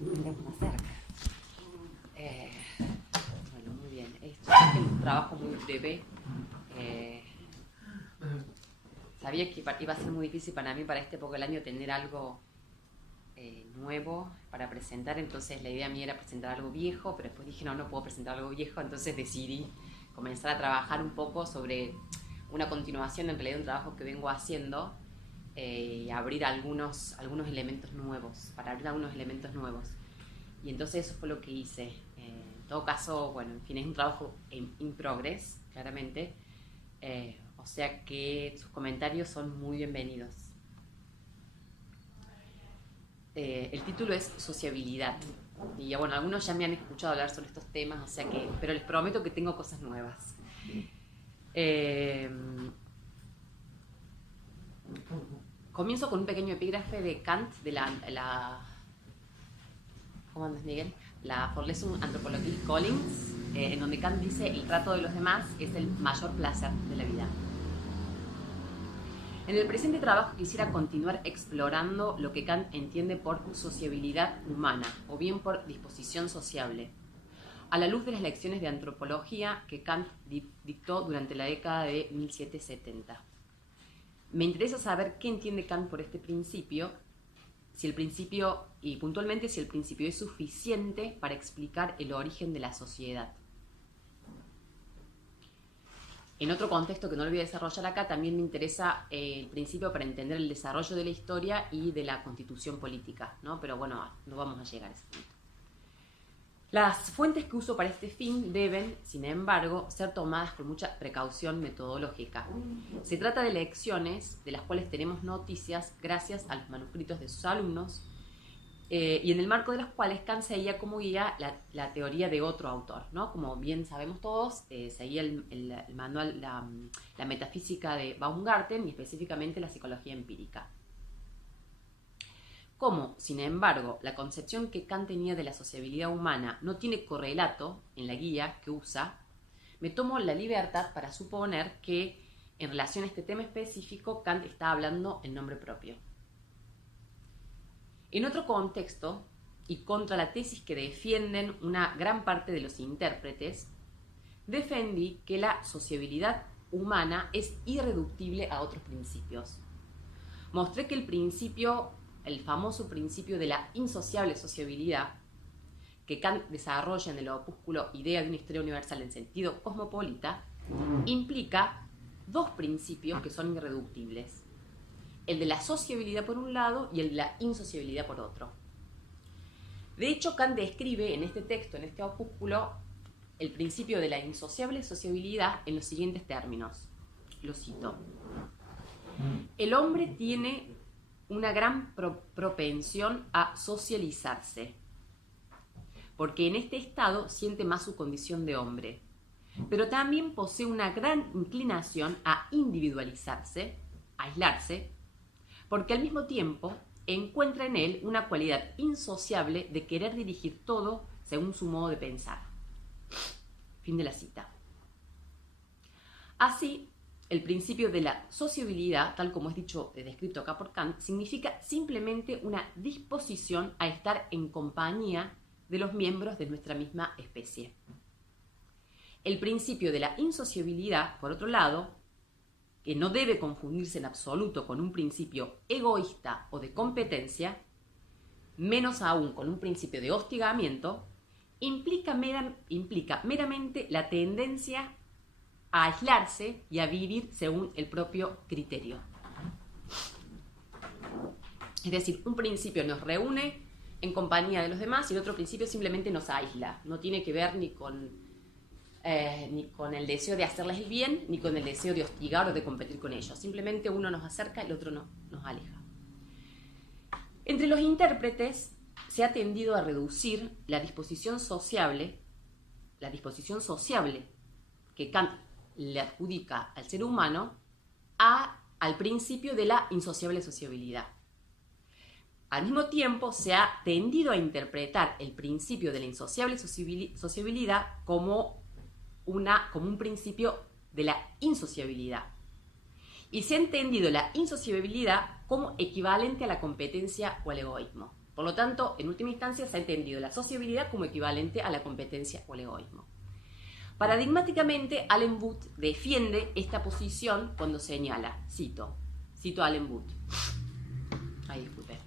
Miremos más cerca. Bueno, muy bien. Esto es un trabajo muy breve. Sabía que iba a ser muy difícil para mí, para este poco del año, tener algo nuevo para presentar. Entonces la idea mía era presentar algo viejo, pero después dije, no, no puedo presentar algo viejo. Entonces decidí comenzar a trabajar un poco sobre una continuación, en realidad, de un trabajo que vengo haciendo, y abrir algunos elementos nuevos, para abrir algunos elementos nuevos. Y entonces eso fue lo que hice. En todo caso, bueno, en fin, es un trabajo in progress, claramente. O sea que sus comentarios son muy bienvenidos. El título es Sociabilidad. Y bueno, algunos ya me han escuchado hablar sobre estos temas, o sea que, pero les prometo que tengo cosas nuevas. Comienzo con un pequeño epígrafe de Kant, de ¿cómo andas, Miguel? La Vorlesung Anthropologie Collins, en donde Kant dice: el trato de los demás es el mayor placer de la vida. En el presente trabajo quisiera continuar explorando lo que Kant entiende por sociabilidad humana, o bien por disposición sociable, a la luz de las lecciones de antropología que Kant dictó durante la década de 1770. Me interesa saber qué entiende Kant por este principio, si el principio, y puntualmente si el principio es suficiente para explicar el origen de la sociedad. En otro contexto que no lo voy a desarrollar acá, también me interesa el principio para entender el desarrollo de la historia y de la constitución política, ¿no? Pero bueno, no vamos a llegar a ese punto. Las fuentes que uso para este fin deben, sin embargo, ser tomadas con mucha precaución metodológica. Se trata de lecciones de las cuales tenemos noticias gracias a los manuscritos de sus alumnos, y en el marco de los cuales Kant seguía como guía la teoría de otro autor, ¿no? Como bien sabemos todos, seguía el manual, la metafísica de Baumgarten, y específicamente la psicología empírica. Como, sin embargo, la concepción que Kant tenía de la sociabilidad humana no tiene correlato en la guía que usa, me tomo la libertad para suponer que, en relación a este tema específico, Kant está hablando en nombre propio. En otro contexto, y contra la tesis que defienden una gran parte de los intérpretes, defendí que la sociabilidad humana es irreductible a otros principios. Mostré que el famoso principio de la insociable sociabilidad, que Kant desarrolla en el opúsculo Idea de una historia universal en sentido cosmopolita, implica dos principios que son irreductibles: el de la sociabilidad por un lado y el de la insociabilidad por otro. De hecho, Kant describe en este texto, en este opúsculo, el principio de la insociable sociabilidad en los siguientes términos. Lo cito: el hombre tiene una gran propensión a socializarse, porque en este estado siente más su condición de hombre, pero también posee una gran inclinación a individualizarse, a aislarse, porque al mismo tiempo encuentra en él una cualidad insociable de querer dirigir todo según su modo de pensar. Fin de la cita. Así, el principio de la sociabilidad, tal como es descrito acá por Kant, significa simplemente una disposición a estar en compañía de los miembros de nuestra misma especie. El principio de la insociabilidad, por otro lado, que no debe confundirse en absoluto con un principio egoísta o de competencia, menos aún con un principio de hostigamiento, implica meramente la tendencia a aislarse y a vivir según el propio criterio. Es decir, un principio nos reúne en compañía de los demás y el otro principio simplemente nos aísla. No tiene que ver ni con el deseo de hacerles el bien, ni con el deseo de hostigar o de competir con ellos. Simplemente uno nos acerca y el otro nos aleja. Entre los intérpretes se ha tendido a reducir la disposición sociable que Kant le adjudica al ser humano al principio de la insociable sociabilidad. Al mismo tiempo, se ha tendido a interpretar el principio de la insociable sociabilidad como un principio de la insociabilidad. Y se ha entendido la insociabilidad como equivalente a la competencia o al egoísmo. Por lo tanto, en última instancia se ha entendido la sociabilidad como equivalente a la competencia o el egoísmo. Paradigmáticamente, Allen Booth defiende esta posición cuando señala, cito a Allen Booth. Ay, disculpe.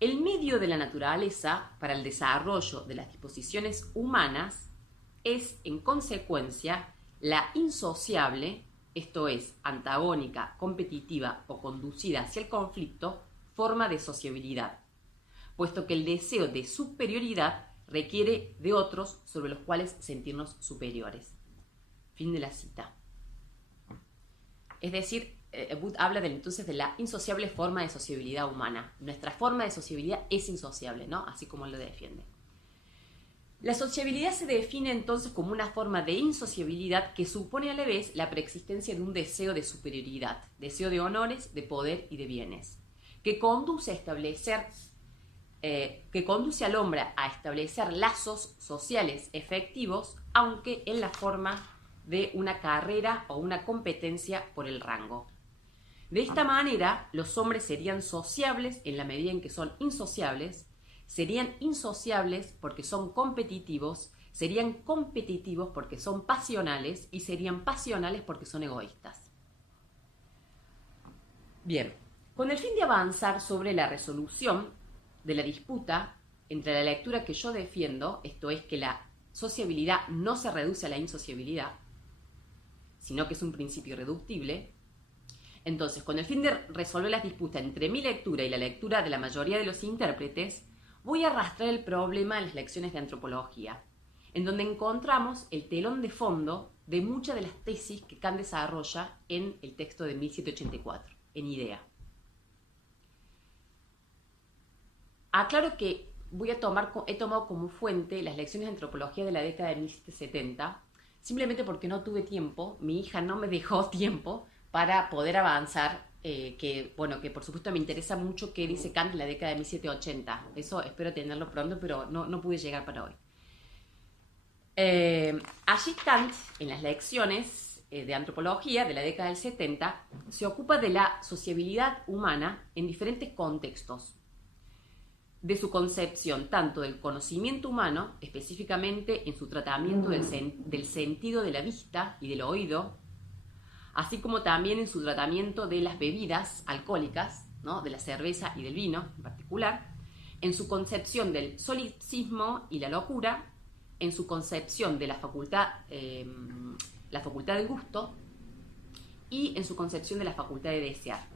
El medio de la naturaleza para el desarrollo de las disposiciones humanas es, en consecuencia, la insociable, esto es, antagónica, competitiva o conducida hacia el conflicto, forma de sociabilidad, puesto que el deseo de superioridad requiere de otros sobre los cuales sentirnos superiores. Fin de la cita. Es decir, Booth habla entonces de la insociable forma de sociabilidad humana. Nuestra forma de sociabilidad es insociable, ¿no? Así como él lo defiende. La sociabilidad se define entonces como una forma de insociabilidad que supone a la vez la preexistencia de un deseo de superioridad, deseo de honores, de poder y de bienes, que conduce al hombre a establecer lazos sociales efectivos, aunque en la forma de una carrera o una competencia por el rango. De esta manera, los hombres serían sociables en la medida en que son insociables, serían insociables porque son competitivos, serían competitivos porque son pasionales y serían pasionales porque son egoístas. Bien, con el fin de avanzar sobre la resolución de la disputa entre la lectura que yo defiendo, esto es que la sociabilidad no se reduce a la insociabilidad, sino que es un principio irreductible. Entonces, con el fin de resolver las disputas entre mi lectura y la lectura de la mayoría de los intérpretes, voy a arrastrar el problema en las lecciones de antropología, en donde encontramos el telón de fondo de muchas de las tesis que Kant desarrolla en el texto de 1784, en Idea. Aclaro que he tomado como fuente las lecciones de antropología de la década de 1770, simplemente porque no tuve tiempo, mi hija no me dejó tiempo para poder avanzar, que por supuesto me interesa mucho qué dice Kant en la década de 1780. Eso espero tenerlo pronto, pero no pude llegar para hoy. Allí Kant, en las lecciones de antropología de la década del 70, se ocupa de la sociabilidad humana en diferentes contextos, de su concepción tanto del conocimiento humano, específicamente en su tratamiento del sentido de la vista y del oído, así como también en su tratamiento de las bebidas alcohólicas, ¿no? De la cerveza y del vino en particular, en su concepción del solipsismo y la locura, en su concepción de la facultad del gusto y en su concepción de la facultad de desear.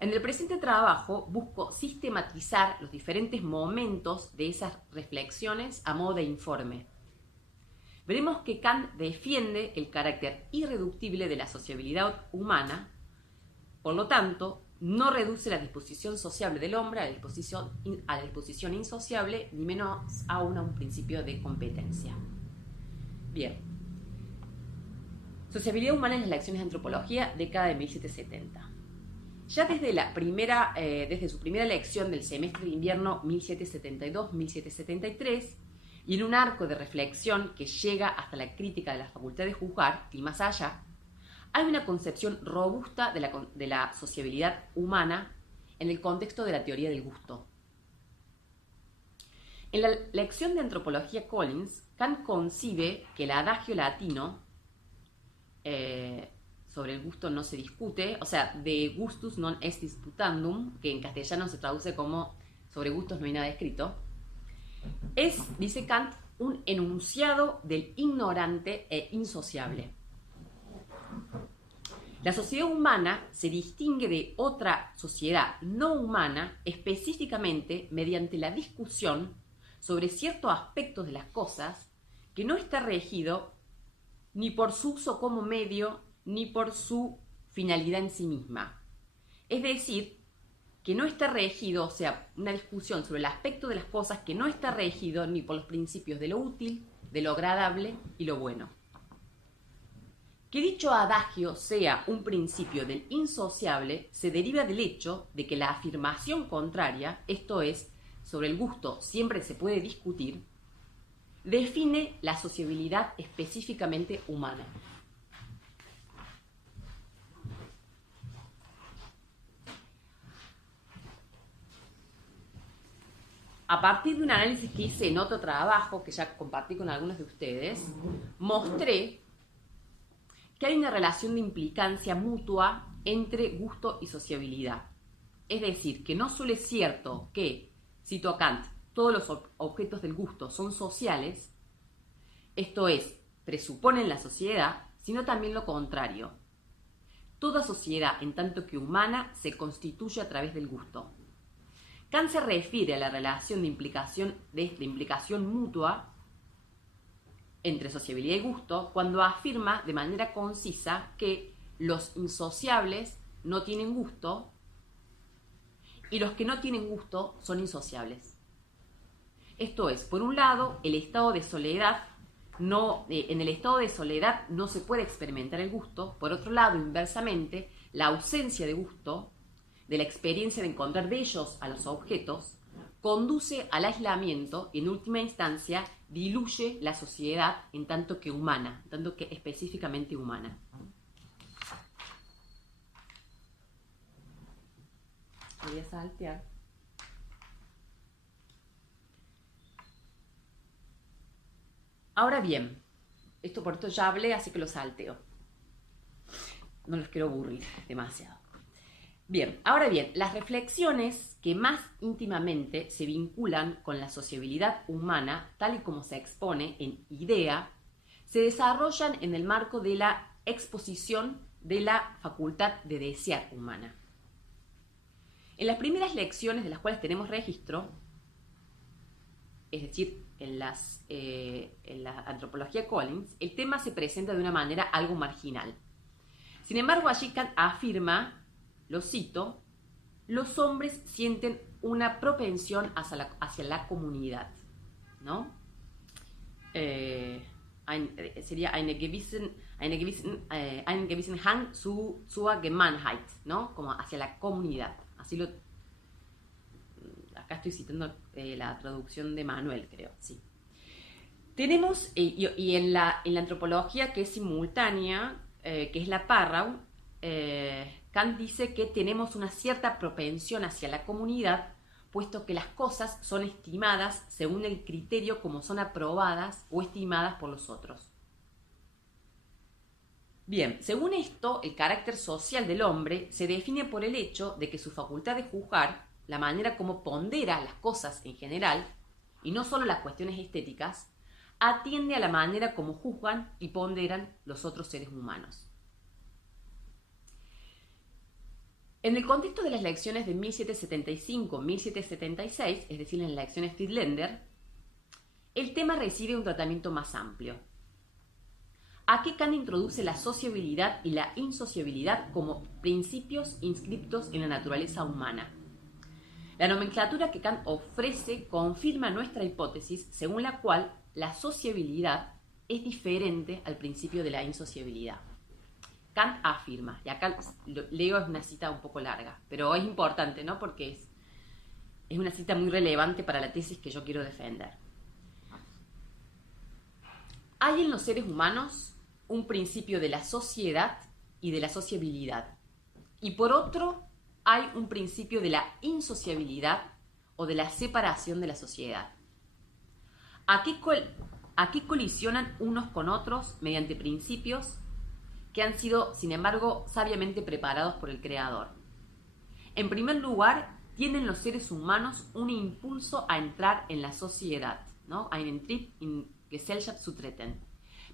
En el presente trabajo busco sistematizar los diferentes momentos de esas reflexiones a modo de informe. Veremos que Kant defiende el carácter irreductible de la sociabilidad humana, por lo tanto, no reduce la disposición sociable del hombre a la disposición insociable, ni menos aún a un principio de competencia. Bien. Sociabilidad humana en las lecciones de antropología, década de 1770. Ya desde su primera lección del semestre de invierno 1772-1773, y en un arco de reflexión que llega hasta la crítica de la facultad de juzgar y más allá, hay una concepción robusta de la sociabilidad humana en el contexto de la teoría del gusto. En la lección de antropología Collins, Kant concibe que el adagio latino sobre el gusto no se discute, o sea, de gustus non est disputandum, que en castellano se traduce como sobre gustos no hay nada escrito, es, dice Kant, un enunciado del ignorante e insociable. La sociedad humana se distingue de otra sociedad no humana específicamente mediante la discusión sobre ciertos aspectos de las cosas que no está regido ni por su uso como medio ni por su finalidad en sí misma. Es decir, que no está regido, o sea, una discusión sobre el aspecto de las cosas que no está regido ni por los principios de lo útil, de lo agradable y lo bueno. Que dicho adagio sea un principio del insociable se deriva del hecho de que la afirmación contraria, esto es, sobre el gusto siempre se puede discutir, define la sociabilidad específicamente humana. a partir de un análisis que hice en otro trabajo, que ya compartí con algunos de ustedes, mostré que hay una relación de implicancia mutua entre gusto y sociabilidad. Es decir, que no solo es cierto que, cito a Kant, todos los objetos del gusto son sociales, esto es, presuponen la sociedad, sino también lo contrario. Toda sociedad, en tanto que humana, se constituye a través del gusto. Kant se refiere a la relación de implicación mutua entre sociabilidad y gusto cuando afirma de manera concisa que los insociables no tienen gusto y los que no tienen gusto son insociables. Esto es, por un lado, el estado de soledad en el estado de soledad no se puede experimentar el gusto. Por otro lado, inversamente, la ausencia de gusto, de la experiencia de encontrar bellos a los objetos, conduce al aislamiento y en última instancia diluye la sociedad en tanto que humana, en tanto que específicamente humana. Voy a saltear. Ahora bien, por esto ya hablé, así que lo salteo. No los quiero aburrir demasiado. Bien, ahora bien, las reflexiones que más íntimamente se vinculan con la sociabilidad humana, tal y como se expone en Idea, se desarrollan en el marco de la exposición de la facultad de desear humana. En las primeras lecciones de las cuales tenemos registro, es decir, en la antropología Collins, el tema se presenta de una manera algo marginal. Sin embargo, allí Kant afirma, lo cito, los hombres sienten una propensión hacia la comunidad, ¿no? Sería eine gewissen Hang zur Gemeinheit, ¿no? Como hacia la comunidad. Acá estoy citando la traducción de Manuel, creo, sí. Tenemos, y en la antropología que es simultánea, que es la Parrau, Kant dice que tenemos una cierta propensión hacia la comunidad, puesto que las cosas son estimadas según el criterio como son aprobadas o estimadas por los otros. Bien, según esto, el carácter social del hombre se define por el hecho de que su facultad de juzgar, la manera como pondera las cosas en general, y no solo las cuestiones estéticas, atiende a la manera como juzgan y ponderan los otros seres humanos. En el contexto de las lecciones de 1775-1776, es decir, en las lecciones Friedländer, el tema recibe un tratamiento más amplio. Aquí Kant introduce la sociabilidad y la insociabilidad como principios inscriptos en la naturaleza humana. La nomenclatura que Kant ofrece confirma nuestra hipótesis según la cual la sociabilidad es diferente al principio de la insociabilidad. Kant afirma, y acá leo, es una cita un poco larga, pero es importante, ¿no? Porque es una cita muy relevante para la tesis que yo quiero defender. Hay en los seres humanos un principio de la sociedad y de la sociabilidad, y por otro hay un principio de la insociabilidad o de la separación de la sociedad. Aquí colisionan unos con otros mediante principios que han sido, sin embargo, sabiamente preparados por el Creador. En primer lugar, tienen los seres humanos un impulso a entrar en la sociedad, ¿no? Einen Trieb in Gesellschaft zu treten.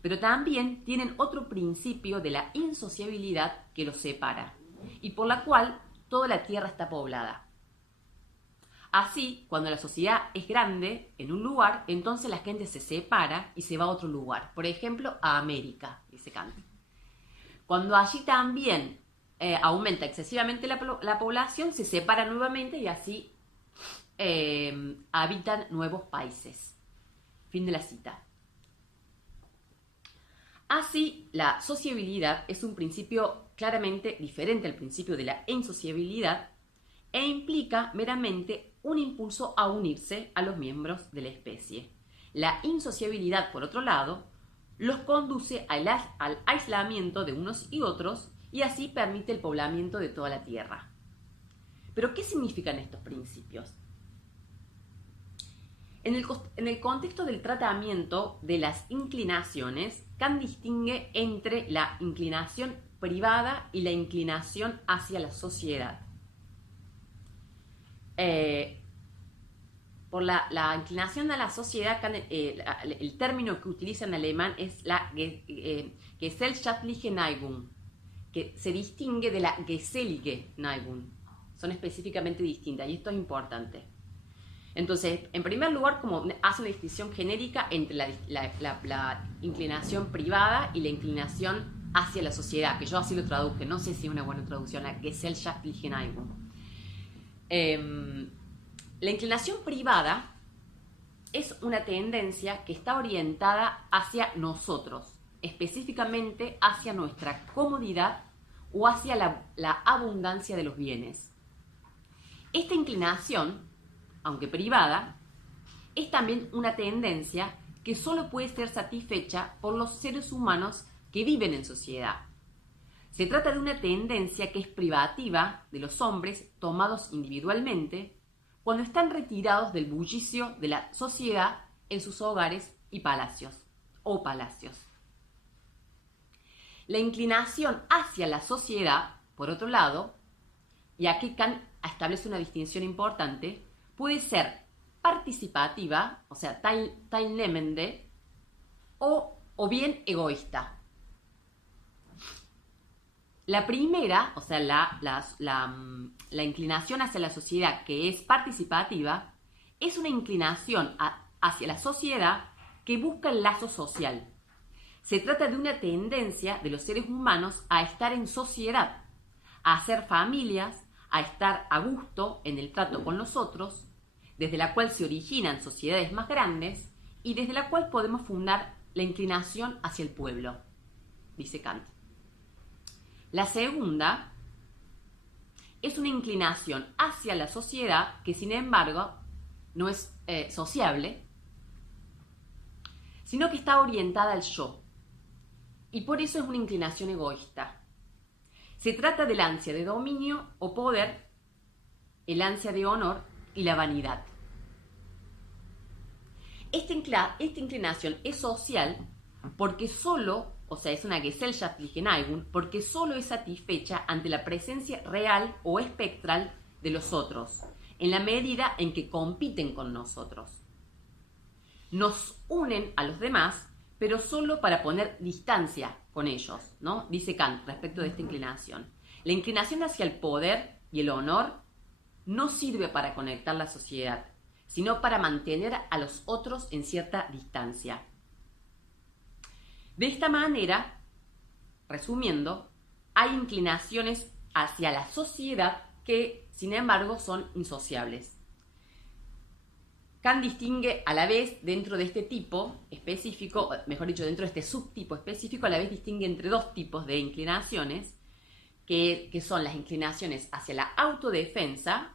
Pero también tienen otro principio de la insociabilidad que los separa, y por la cual toda la tierra está poblada. Así, cuando la sociedad es grande en un lugar, entonces la gente se separa y se va a otro lugar. Por ejemplo, a América, dice Kant. Cuando allí también aumenta excesivamente la población, se separa nuevamente y así habitan nuevos países. Fin de la cita. Así, la sociabilidad es un principio claramente diferente al principio de la insociabilidad e implica meramente un impulso a unirse a los miembros de la especie. La insociabilidad, por otro lado, los conduce al aislamiento de unos y otros y así permite el poblamiento de toda la tierra. ¿Pero qué significan estos principios? En el contexto del tratamiento de las inclinaciones, Kant distingue entre la inclinación privada y la inclinación hacia la sociedad. Por la inclinación a la sociedad, el término que utiliza en alemán es la gesellschaftliche Neigung, que se distingue de la gesellige Neigung. Son específicamente distintas y esto es importante. Entonces, en primer lugar, como hace una distinción genérica entre la inclinación privada y la inclinación hacia la sociedad, que yo así lo traduje, no sé si es una buena traducción, la gesellschaftliche Neigung. La inclinación privada es una tendencia que está orientada hacia nosotros, específicamente hacia nuestra comodidad o hacia la abundancia de los bienes. Esta inclinación, aunque privada, es también una tendencia que solo puede ser satisfecha por los seres humanos que viven en sociedad. Se trata de una tendencia que es privativa de los hombres tomados individualmente cuando están retirados del bullicio de la sociedad en sus hogares y palacios. La inclinación hacia la sociedad, por otro lado, y aquí Kant establece una distinción importante, puede ser participativa, o sea, teilnehmende, o bien egoísta. La primera, o sea, la inclinación hacia la sociedad, que es participativa, es una inclinación hacia la sociedad que busca el lazo social. Se trata de una tendencia de los seres humanos a estar en sociedad, a hacer familias, a estar a gusto en el trato con los otros, desde la cual se originan sociedades más grandes y desde la cual podemos fundar la inclinación hacia el pueblo, dice Kant. La segunda es una inclinación hacia la sociedad que, sin embargo, no es sociable, sino que está orientada al yo. Y por eso es una inclinación egoísta. Se trata del ansia de dominio o poder, el ansia de honor y la vanidad. Esta inclinación es social porque solo, o sea, es una gesellschaftliche Neigung, porque solo es satisfecha ante la presencia real o espectral de los otros, en la medida en que compiten con nosotros. Nos unen a los demás, pero solo para poner distancia con ellos, ¿no? Dice Kant respecto de esta inclinación. La inclinación hacia el poder y el honor no sirve para conectar la sociedad, sino para mantener a los otros en cierta distancia. De esta manera, resumiendo, hay inclinaciones hacia la sociedad que, sin embargo, son insociables. Kant distingue a la vez dentro de este tipo específico, mejor dicho, dentro de este subtipo específico, a la vez distingue entre dos tipos de inclinaciones, que son las inclinaciones hacia la autodefensa,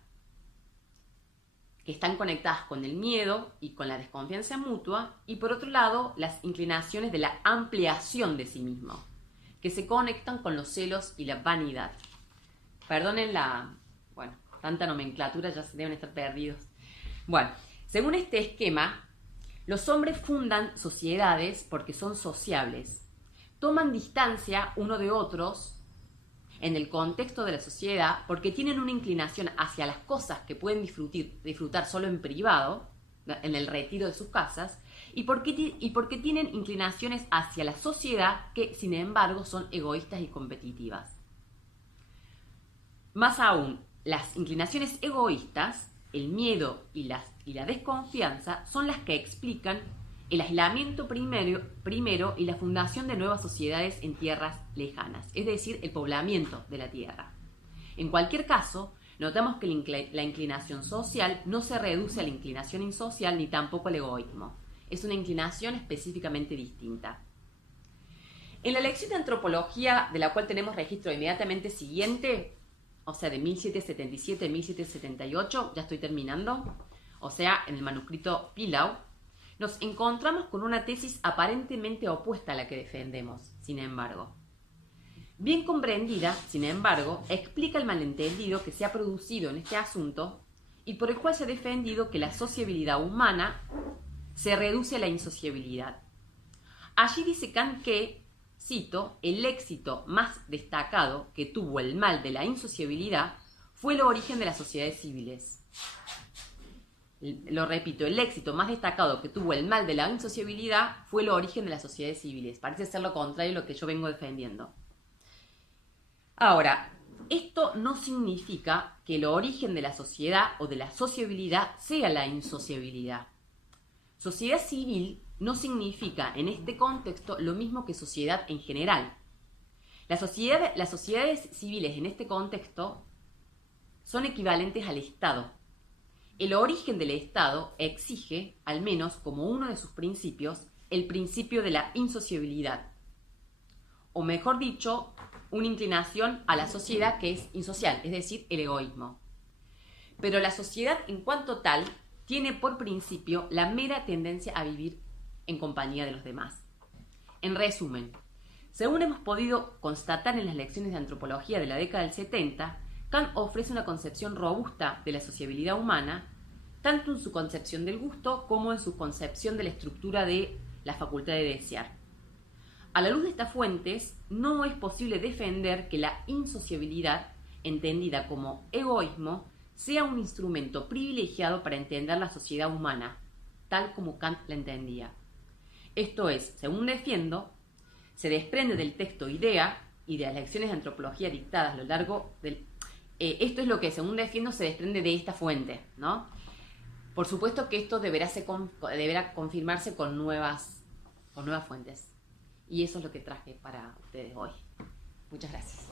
que están conectadas con el miedo y con la desconfianza mutua, y por otro lado, las inclinaciones de la ampliación de sí mismo, que se conectan con los celos y la vanidad. Perdonen tanta nomenclatura, ya se deben estar perdidos. Bueno, según este esquema, los hombres fundan sociedades porque son sociables, toman distancia uno de otros en el contexto de la sociedad porque tienen una inclinación hacia las cosas que pueden disfrutar solo en privado, en el retiro de sus casas, y porque tienen inclinaciones hacia la sociedad que, sin embargo, son egoístas y competitivas. Más aún, las inclinaciones egoístas, el miedo y la desconfianza son las que explican el aislamiento primero y la fundación de nuevas sociedades en tierras lejanas, es decir, el poblamiento de la tierra. En cualquier caso, notamos que la inclinación social no se reduce a la inclinación insocial ni tampoco al egoísmo. Es una inclinación específicamente distinta. En la lección de antropología, de la cual tenemos registro inmediatamente siguiente, o sea, de 1777 a 1778, ya estoy terminando, o sea, en el manuscrito Pilau, nos encontramos con una tesis aparentemente opuesta a la que defendemos, sin embargo. Bien comprendida, sin embargo, explica el malentendido que se ha producido en este asunto y por el cual se ha defendido que la sociabilidad humana se reduce a la insociabilidad. Allí dice Kant que, cito, el éxito más destacado que tuvo el mal de la insociabilidad fue el origen de las sociedades civiles. Lo repito, el éxito más destacado que tuvo el mal de la insociabilidad fue el origen de las sociedades civiles. Parece ser lo contrario de lo que yo vengo defendiendo. Ahora, esto no significa que el origen de la sociedad o de la sociabilidad sea la insociabilidad. Sociedad civil no significa en este contexto lo mismo que sociedad en general. Las sociedades civiles en este contexto son equivalentes al Estado. El origen del Estado exige, al menos como uno de sus principios, el principio de la insociabilidad. O mejor dicho, una inclinación a la sociedad que es insocial, es decir, el egoísmo. Pero la sociedad en cuanto tal tiene por principio la mera tendencia a vivir en compañía de los demás. En resumen, según hemos podido constatar en las lecciones de antropología de la década del 70, Kant ofrece una concepción robusta de la sociabilidad humana, tanto en su concepción del gusto como en su concepción de la estructura de la facultad de desear. A la luz de estas fuentes, no es posible defender que la insociabilidad, entendida como egoísmo, sea un instrumento privilegiado para entender la sociedad humana, tal como Kant la entendía. Esto es, según defiendo, se desprende del texto Idea y de las lecciones de antropología dictadas a lo largo del... esto es lo que, según defiendo, se desprende de esta fuente, ¿no? Por supuesto que esto deberá confirmarse con nuevas fuentes. Y eso es lo que traje para ustedes hoy. Muchas gracias.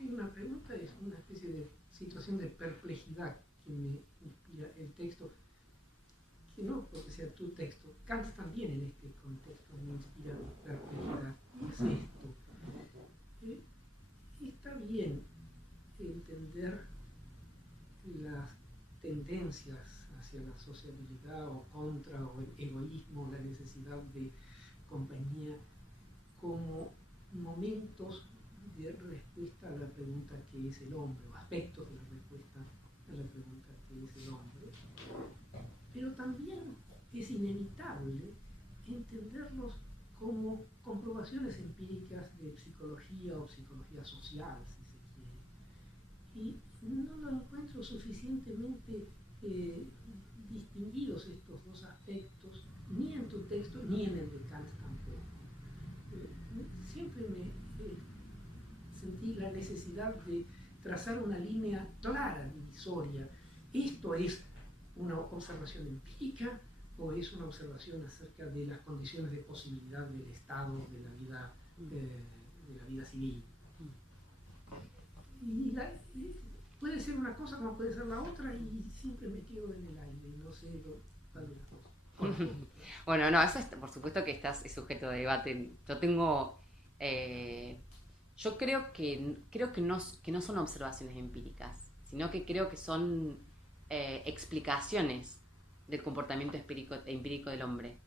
Una pregunta es una especie de situación de perplejidad que me inspira el texto, que no porque sea tu texto, Kant también en este contexto me inspira perplejidad. ¿Qué es esto? Está bien entender las tendencias hacia la sociabilidad o contra o el egoísmo, la necesidad de compañía, como momentos de respuesta a la pregunta que es el hombre, o aspectos de la respuesta a la pregunta que es el hombre. Pero también es inevitable entenderlos como comprobaciones empíricas de psicología o psicología social, si se quiere. Y no lo encuentro suficientemente distinguidos estos dos aspectos, ni en tu texto, ni en el de Kant tampoco. Siempre me sentí la necesidad de trazar una línea clara, divisoria. ¿Esto es una observación empírica o es una observación acerca de las condiciones de posibilidad del Estado, de la vida civil? Y puede ser una cosa como puede ser la otra y siempre me quedo en el aire y no sé cuál de las dos. Bueno, no, eso es, por supuesto que es sujeto de debate. Yo creo que no son observaciones empíricas, sino que creo que son explicaciones del comportamiento empírico del hombre.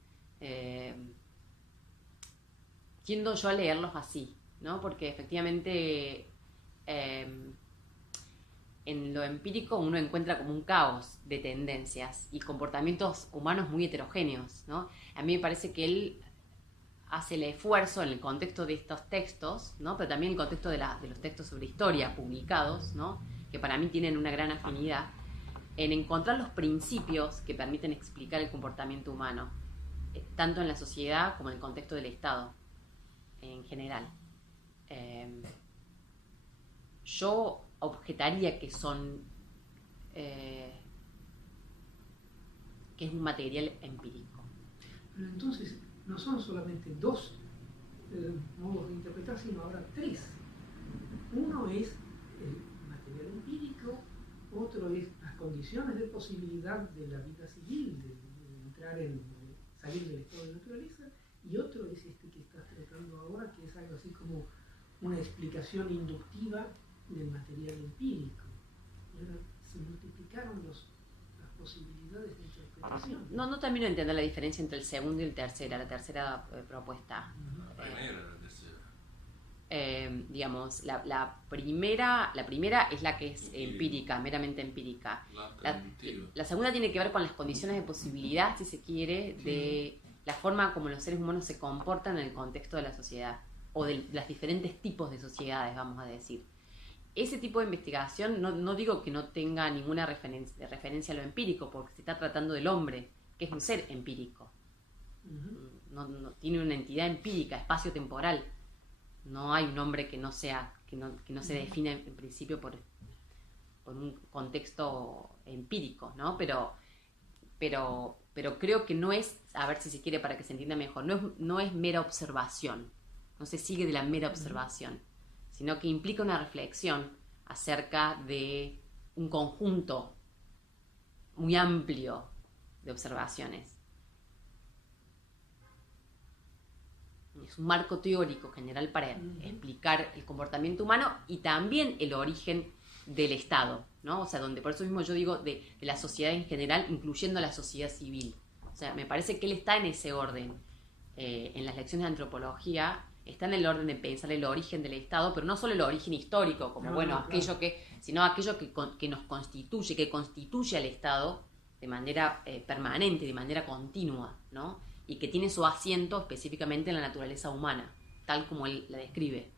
Tiendo yo a leerlos así, ¿no? Porque efectivamente en lo empírico uno encuentra como un caos de tendencias y comportamientos humanos muy heterogéneos, ¿no? A mí me parece que él hace el esfuerzo en el contexto de estos textos, ¿no? Pero también en el contexto de los textos sobre historia publicados, ¿no? Que para mí tienen una gran afinidad, en encontrar los principios que permiten explicar el comportamiento humano, tanto en la sociedad como en el contexto del Estado en general. Yo objetaría que es un material empírico. Pero entonces no son solamente dos modos de interpretar, sino ahora tres. Uno es el material empírico, otro es las condiciones de posibilidad de la vida civil, de salir del estado de naturaleza, y otro es este que estás tratando ahora, que es algo así como una explicación inductiva del material empírico. Y ahora se multiplicaron las posibilidades de interpretación. interpretación. No termino de entender la diferencia entre el segundo y la tercera propuesta. Digamos, la primera es la que es empírica, meramente empírica. La segunda tiene que ver con las condiciones de posibilidad, si se quiere, de la forma como los seres humanos se comportan en el contexto de la sociedad, o de los diferentes tipos de sociedades, vamos a decir. Ese tipo de investigación, no digo que no tenga ninguna referencia a lo empírico, porque se está tratando del hombre, que es un ser empírico. No tiene una entidad empírica, espacio-temporal. No hay un hombre que no se define en principio por un contexto empírico, ¿no? Pero creo que no es, a ver si se quiere para que se entienda mejor, no es mera observación, no se sigue de la mera observación, sino que implica una reflexión acerca de un conjunto muy amplio de observaciones. Es un marco teórico general para explicar el comportamiento humano y también el origen del Estado, ¿no? O sea, por eso mismo yo digo de la sociedad en general, incluyendo la sociedad civil. O sea, me parece que él está en ese orden. En las lecciones de antropología está en el orden de pensar el origen del Estado, pero no solo el origen histórico, como sino aquello que nos constituye, que constituye al Estado de manera permanente, de manera continua, ¿no? Y que tiene su asiento específicamente en la naturaleza humana, tal como él la describe.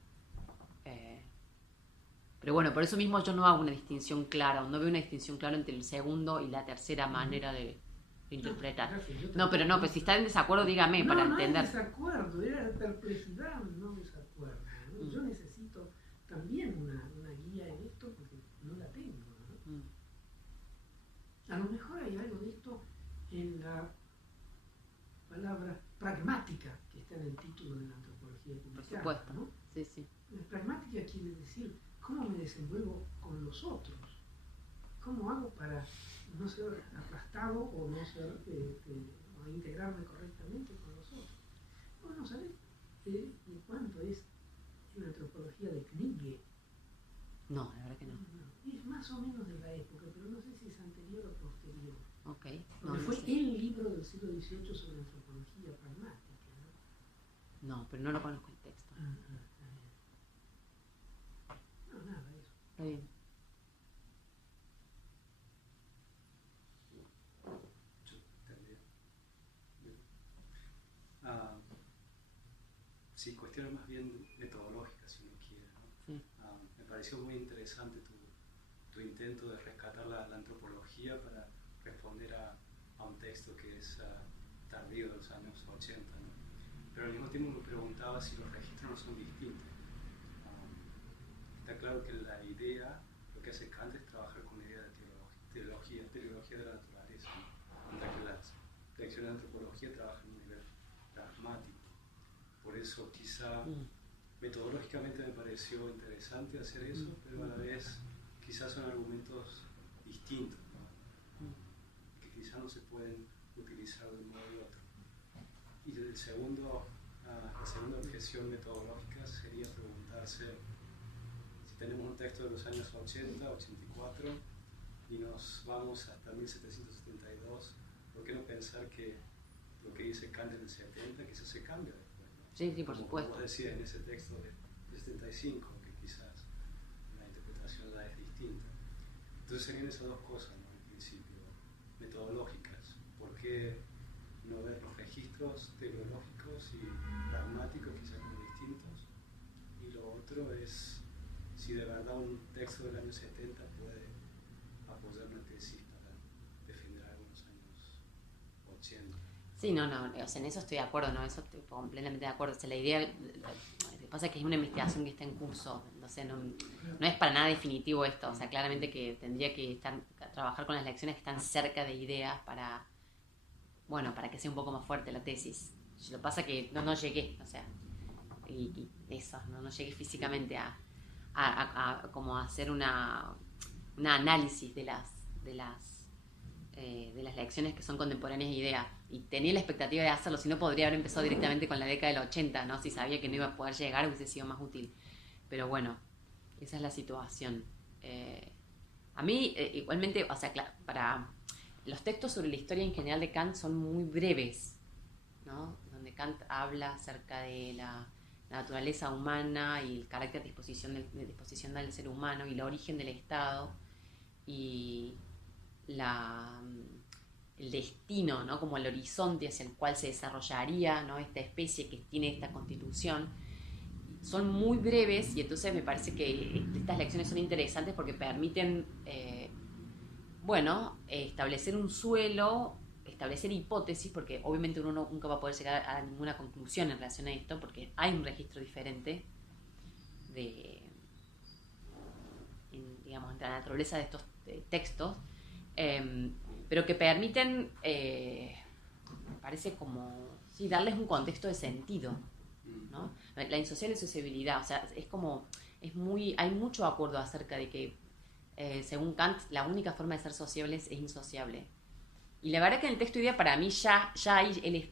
Pero bueno, por eso mismo yo no hago una distinción clara, no veo una distinción clara entre el segundo y la tercera manera de interpretar. Pero si está en desacuerdo, dígame para entender. No es desacuerdo, era perplejidad, no desacuerdo, ¿no? Yo necesito también una guía en esto porque no la tengo, ¿no? A lo mejor hay algo de esto en la palabra pragmática que está en el título de la antropología publicada. Por supuesto, ¿no? Sí. La pragmática quiere decir cómo me desenvuelvo con los otros, cómo hago para no ser aplastado o no ser o integrarme correctamente con los otros. Bueno, ¿sabes de cuánto es la antropología de Knigge? No, la verdad que no. Es más o menos de la época, pero no sé si es anterior o posterior. Okay. Fue el libro del siglo XVIII sobre antropología pragmática, ¿no? No, pero no lo conozco el texto. No, nada, eso. Está bien. Yo también. Sí, cuestiones más bien metodológicas, si uno quiere, ¿no? Sí. Me pareció muy interesante tu intento de rescatar la antropología para responder a un texto que es tardío de los años 80, ¿no? Pero al mismo tiempo me preguntaba si los registros no son distintos. Está claro que la idea, lo que hace Kant es trabajar con la idea de teología de la naturaleza, ¿no? Mientras que las lecciones de antropología trabajan a un nivel pragmático. Por eso quizá metodológicamente me pareció interesante hacer eso, pero a la vez quizás son argumentos distintos, ¿no? Que quizás no se pueden utilizar de un modo u otro. Y la segunda objeción metodológica sería preguntarse si tenemos un texto de los años 80, 84 y nos vamos hasta 1772, ¿por qué no pensar que lo que dice Kant en el 70 quizás se cambia después, ¿no? Sí, por supuesto. Como decía en ese texto de 75, que quizás la interpretación ya es distinta. Entonces serían esas dos cosas, ¿no? En principio, metodológicas. ¿Por qué no ver los registros tecnológicos y pragmáticos quizás como distintos? Y lo otro es si de verdad un texto del año 70 puede apoyar una tesis para defender algo en los años 80. Sí, no, o sea, en eso estoy de acuerdo, ¿no? Eso estoy completamente de acuerdo. O sea, la idea, lo que pasa es que es una investigación que está en curso, entonces no es para nada definitivo esto, o sea, claramente que tendría que trabajar con las lecciones que están cerca de ideas para que sea un poco más fuerte la tesis. Lo que pasa es que no llegué, o sea, y eso, no llegué físicamente a como hacer un análisis de las lecciones que son contemporáneas de ideas, y tenía la expectativa de hacerlo, si no podría haber empezado directamente con la década del 80, ¿no? Si sabía que no iba a poder llegar hubiese sido más útil, pero bueno, esa es la situación. A mí igualmente, o sea, para los textos sobre la historia en general de Kant son muy breves, ¿no? Donde Kant habla acerca de la naturaleza humana y el carácter de disposición del ser humano y el origen del Estado y el destino, ¿no? Como el horizonte hacia el cual se desarrollaría, ¿no? Esta especie que tiene esta constitución. Son muy breves y entonces me parece que estas lecciones son interesantes porque permiten, establecer un suelo, establecer hipótesis, porque obviamente uno nunca va a poder llegar a ninguna conclusión en relación a esto, porque hay un registro diferente entre la naturaleza de estos textos, pero que permiten, me parece como, sí, darles un contexto de sentido, ¿no? La insociable sociabilidad, o sea, hay mucho acuerdo acerca de que, según Kant, la única forma de ser sociable es insociable. Y la verdad que en el texto idea para mí ya ahí él es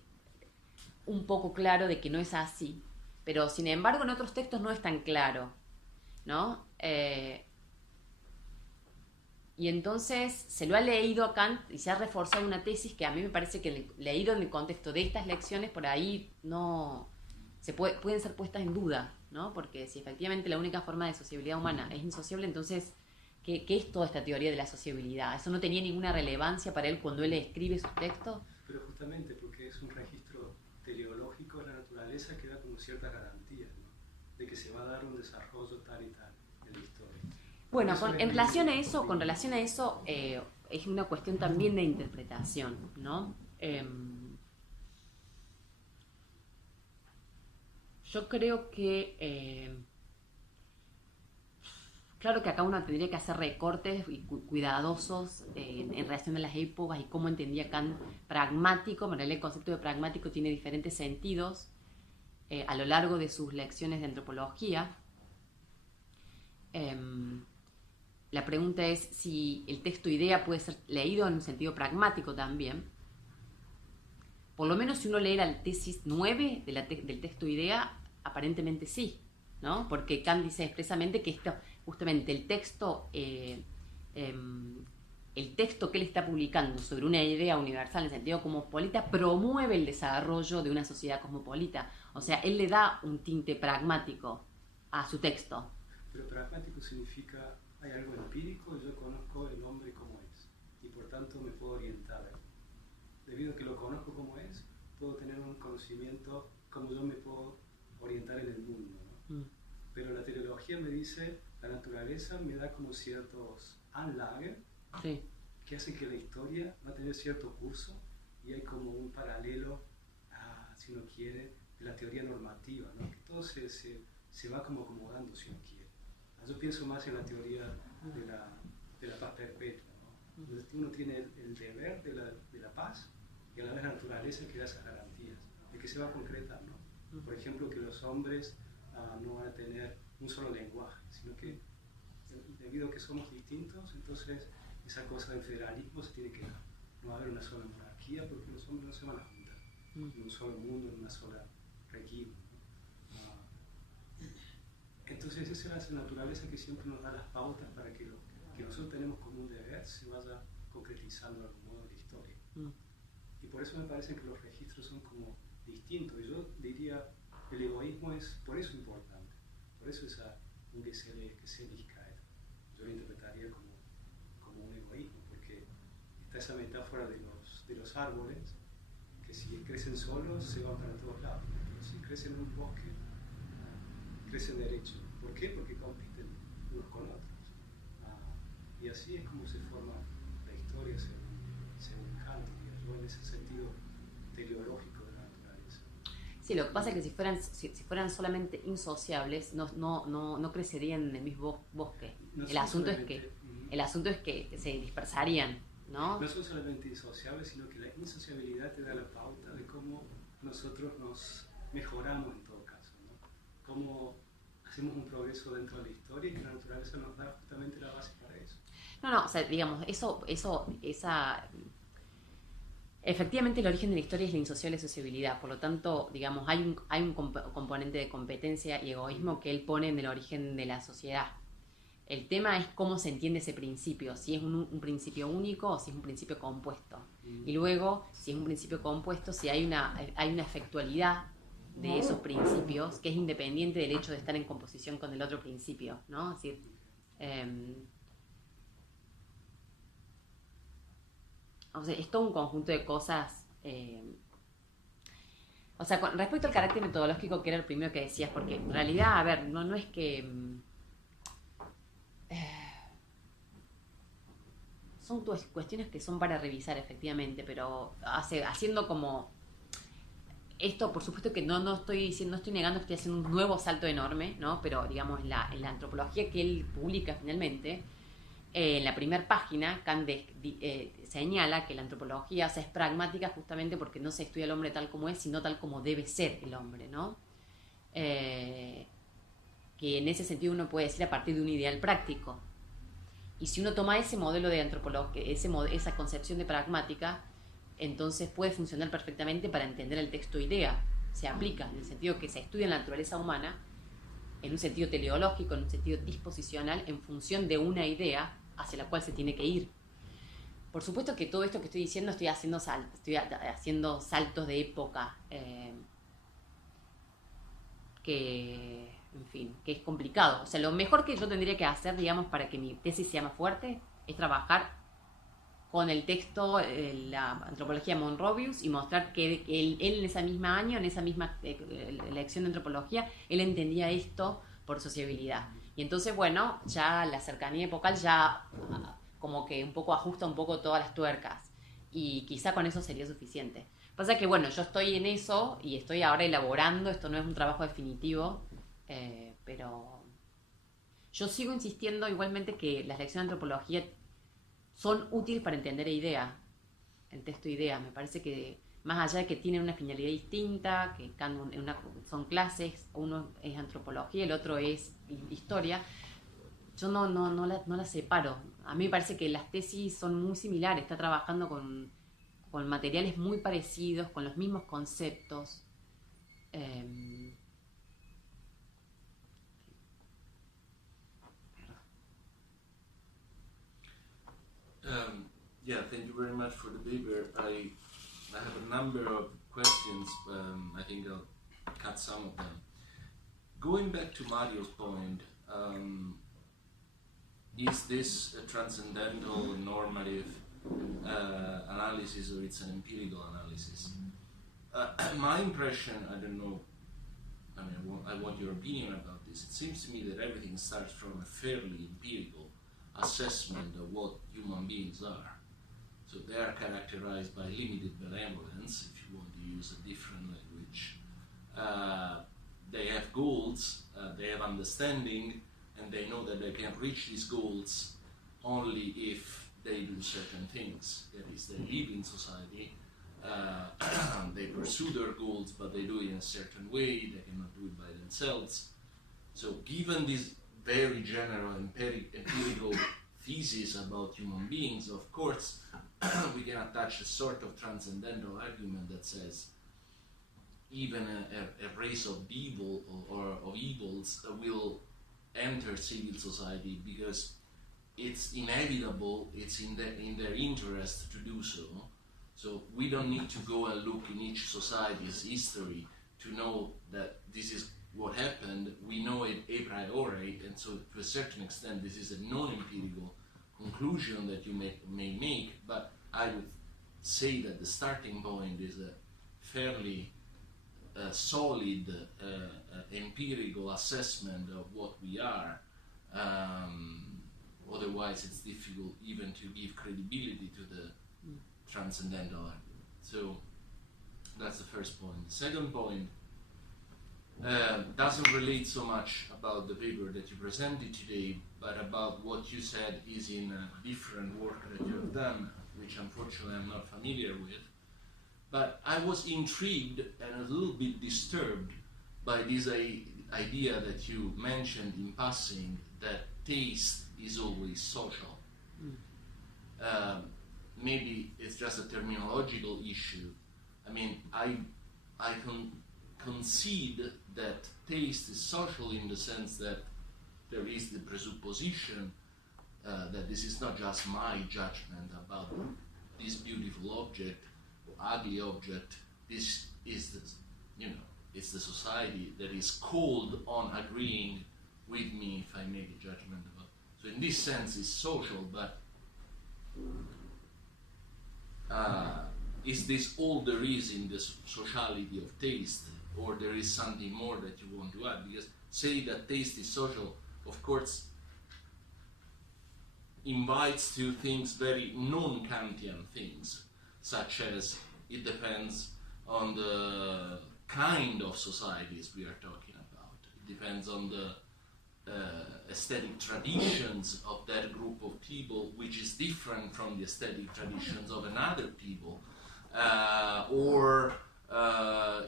un poco claro de que no es así, pero sin embargo en otros textos no es tan claro, ¿no? Y entonces se lo ha leído a Kant y se ha reforzado una tesis que a mí me parece que leído en el contexto de estas lecciones por ahí no pueden ser puestas en duda, ¿no? Porque si efectivamente la única forma de sociabilidad humana es insociable, entonces ¿qué es toda esta teoría de la sociabilidad? ¿Eso no tenía ninguna relevancia para él cuando él escribe sus textos? Pero justamente porque es un registro teleológico de la naturaleza que da como ciertas garantías, ¿no? De que se va a dar un desarrollo tal y tal en la historia. Bueno, con relación a eso es una cuestión también de interpretación, ¿no? Yo creo que claro que acá uno tendría que hacer recortes y cuidadosos en relación a las épocas y cómo entendía Kant pragmático. En realidad el concepto de pragmático tiene diferentes sentidos a lo largo de sus lecciones de antropología. La pregunta es si el texto idea puede ser leído en un sentido pragmático también. Por lo menos si uno lee la tesis 9 del texto idea, aparentemente sí, ¿no? Porque Kant dice expresamente que justamente el texto que él está publicando sobre una idea universal en sentido cosmopolita promueve el desarrollo de una sociedad cosmopolita. O sea, él le da un tinte pragmático a su texto. Pero pragmático significa, hay algo empírico, yo conozco el hombre como es y por tanto me puedo orientar. Debido a que lo conozco como es, puedo tener un conocimiento como yo me puedo orientar en el mundo, ¿no? Pero la teleología me dice, la naturaleza me da como ciertos Anlagen, sí, que hacen que la historia va a tener cierto curso y hay como un paralelo, si uno quiere, de la teoría normativa, ¿no? Que todo se va como acomodando, si uno quiere. Yo pienso más en la teoría de la paz perpetua, ¿no? Donde uno tiene el deber de la paz y a la vez la naturaleza que da esas garantías, de que se va a concretar, ¿no? Por ejemplo, que los hombres no van a tener un solo lenguaje, sino que debido a que somos distintos, entonces esa cosa del federalismo se tiene que dar. No va a haber una sola monarquía porque los hombres no se van a juntar en un solo mundo, en una sola región, ¿no? Entonces esa es la naturaleza que siempre nos da las pautas para que lo que nosotros tenemos como un deber se vaya concretizando de algún modo en la historia. Y por eso me parece que los registros son como distintos. Y yo diría, el egoísmo es por eso importante, por eso esa Geselligkeit. Yo lo interpretaría como un egoísmo, porque está esa metáfora de los árboles, que si crecen solos se van para todos lados, pero si crecen en un bosque, crecen derecho. ¿Por qué? Porque compiten unos con otros. Y así es como se forma la historia según Kant, yo en ese sentido teleológico de la naturaleza. Sí, lo que pasa es que si fueran solamente insociables, no crecerían en el mismo bosque. No el asunto es que se dispersarían, ¿no? No son solamente insociables, sino que la insociabilidad te da la pauta de cómo nosotros nos mejoramos en todo caso, ¿no? Cómo hacemos un progreso dentro de la historia y que la naturaleza nos da justamente la base para eso. No, o sea, digamos, efectivamente el origen de la historia es la insociable sociabilidad, por lo tanto, digamos, hay un componente de competencia y egoísmo que él pone en el origen de la sociedad. El tema es cómo se entiende ese principio, si es un principio único o si es un principio compuesto. Y luego, si es un principio compuesto, si hay una efectualidad de esos principios que es independiente del hecho de estar en composición con el otro principio, ¿no? Es decir, o sea, es todo un conjunto de cosas. O sea, con respecto al carácter metodológico, que era el primero que decías, porque en realidad, a ver, no es que... son cuestiones que son para revisar, efectivamente, pero haciendo como... Esto, por supuesto que no estoy negando que estoy haciendo un nuevo salto enorme, ¿no? Pero, digamos, en la antropología que él publica finalmente, en la primera página, Kant señala que la antropología, o sea, es pragmática justamente porque no se estudia al hombre tal como es, sino tal como debe ser el hombre, ¿no? Que en ese sentido uno puede decir a partir de un ideal práctico. Y si uno toma ese modelo de antropología, esa concepción de pragmática, entonces puede funcionar perfectamente para entender el texto idea. Se aplica en el sentido que se estudia la naturaleza humana, en un sentido teleológico, en un sentido disposicional, en función de una idea hacia la cual se tiene que ir. Por supuesto que todo esto que estoy diciendo estoy haciendo saltos de época, que, en fin, que es complicado. O sea, lo mejor que yo tendría que hacer, digamos, para que mi tesis sea más fuerte, es trabajar con el texto, la antropología de Monrovius, y mostrar que él en ese mismo año, en esa misma lección de antropología, él entendía esto por sociabilidad. Y entonces, bueno, ya la cercanía epocal ya como que un poco ajusta un poco todas las tuercas. Y quizá con eso sería suficiente. Pasa que, bueno, yo estoy en eso y estoy ahora elaborando, esto no es un trabajo definitivo, pero yo sigo insistiendo igualmente que las lecciones de antropología son útiles para entender el texto idea. Me parece que más allá de que tienen una finalidad distinta, que son clases, uno es antropología, el otro es historia, yo no la separo. A mí me parece que las tesis son muy similares, está trabajando con materiales muy parecidos, con los mismos conceptos. Yeah, thank you very much for the paper. I have a number of questions. I think I'll cut some of them. Going back to Mario's point, is this a transcendental normative analysis or it's an empirical analysis? My impression, I don't know, I mean, I want your opinion about this. It seems to me that everything starts from a fairly empirical assessment of what human beings are. So they are characterized by limited benevolence, if you want to use a different language. They have goals, they have understanding, and they know that they can reach these goals only if they do certain things. That is, they live in society, they pursue their goals, but they do it in a certain way, they cannot do it by themselves. So given this very general empirical thesis about human beings, of course, we can attach a sort of transcendental argument that says even a race of evil or of evils will enter civil society because it's inevitable, it's in their interest to do so. So we don't need to go and look in each society's history to know that this is what happened. We know it a priori, and so to a certain extent this is a non-empirical conclusion that you may make, but I would say that the starting point is a fairly solid empirical assessment of what we are. Otherwise it's difficult even to give credibility to the transcendental argument. So that's the first point. The second point doesn't relate so much about the paper that you presented today, but about what you said is in a different work that you have done, which unfortunately I'm not familiar with. But I was intrigued and a little bit disturbed by this idea that you mentioned in passing, that taste is always social. Maybe it's just a terminological issue. I mean, I concede that taste is social in the sense that there is the presupposition that this is not just my judgment about this beautiful object or ugly object. This is the, it's the society that is called on agreeing with me if I make a judgment about. So in this sense, it's social, but is this all there is in the sociality of taste, or there is something more that you want to add? Because say that taste is social, of course, invites to things very non-Kantian things, such as it depends on the kind of societies we are talking about. It depends on the aesthetic traditions of that group of people, which is different from the aesthetic traditions of another people, or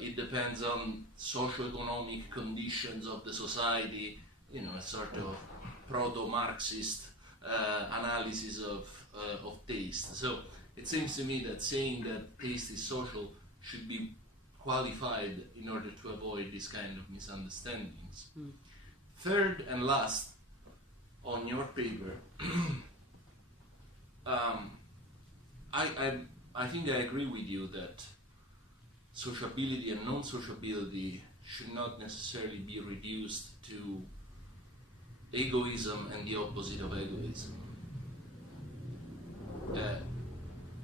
it depends on socio-economic conditions of the society, a sort of proto-Marxist analysis of taste. So it seems to me that saying that taste is social should be qualified in order to avoid this kind of misunderstandings. Third and last, on your paper, I think I agree with you that sociability and non-sociability should not necessarily be reduced to egoism and the opposite of egoism.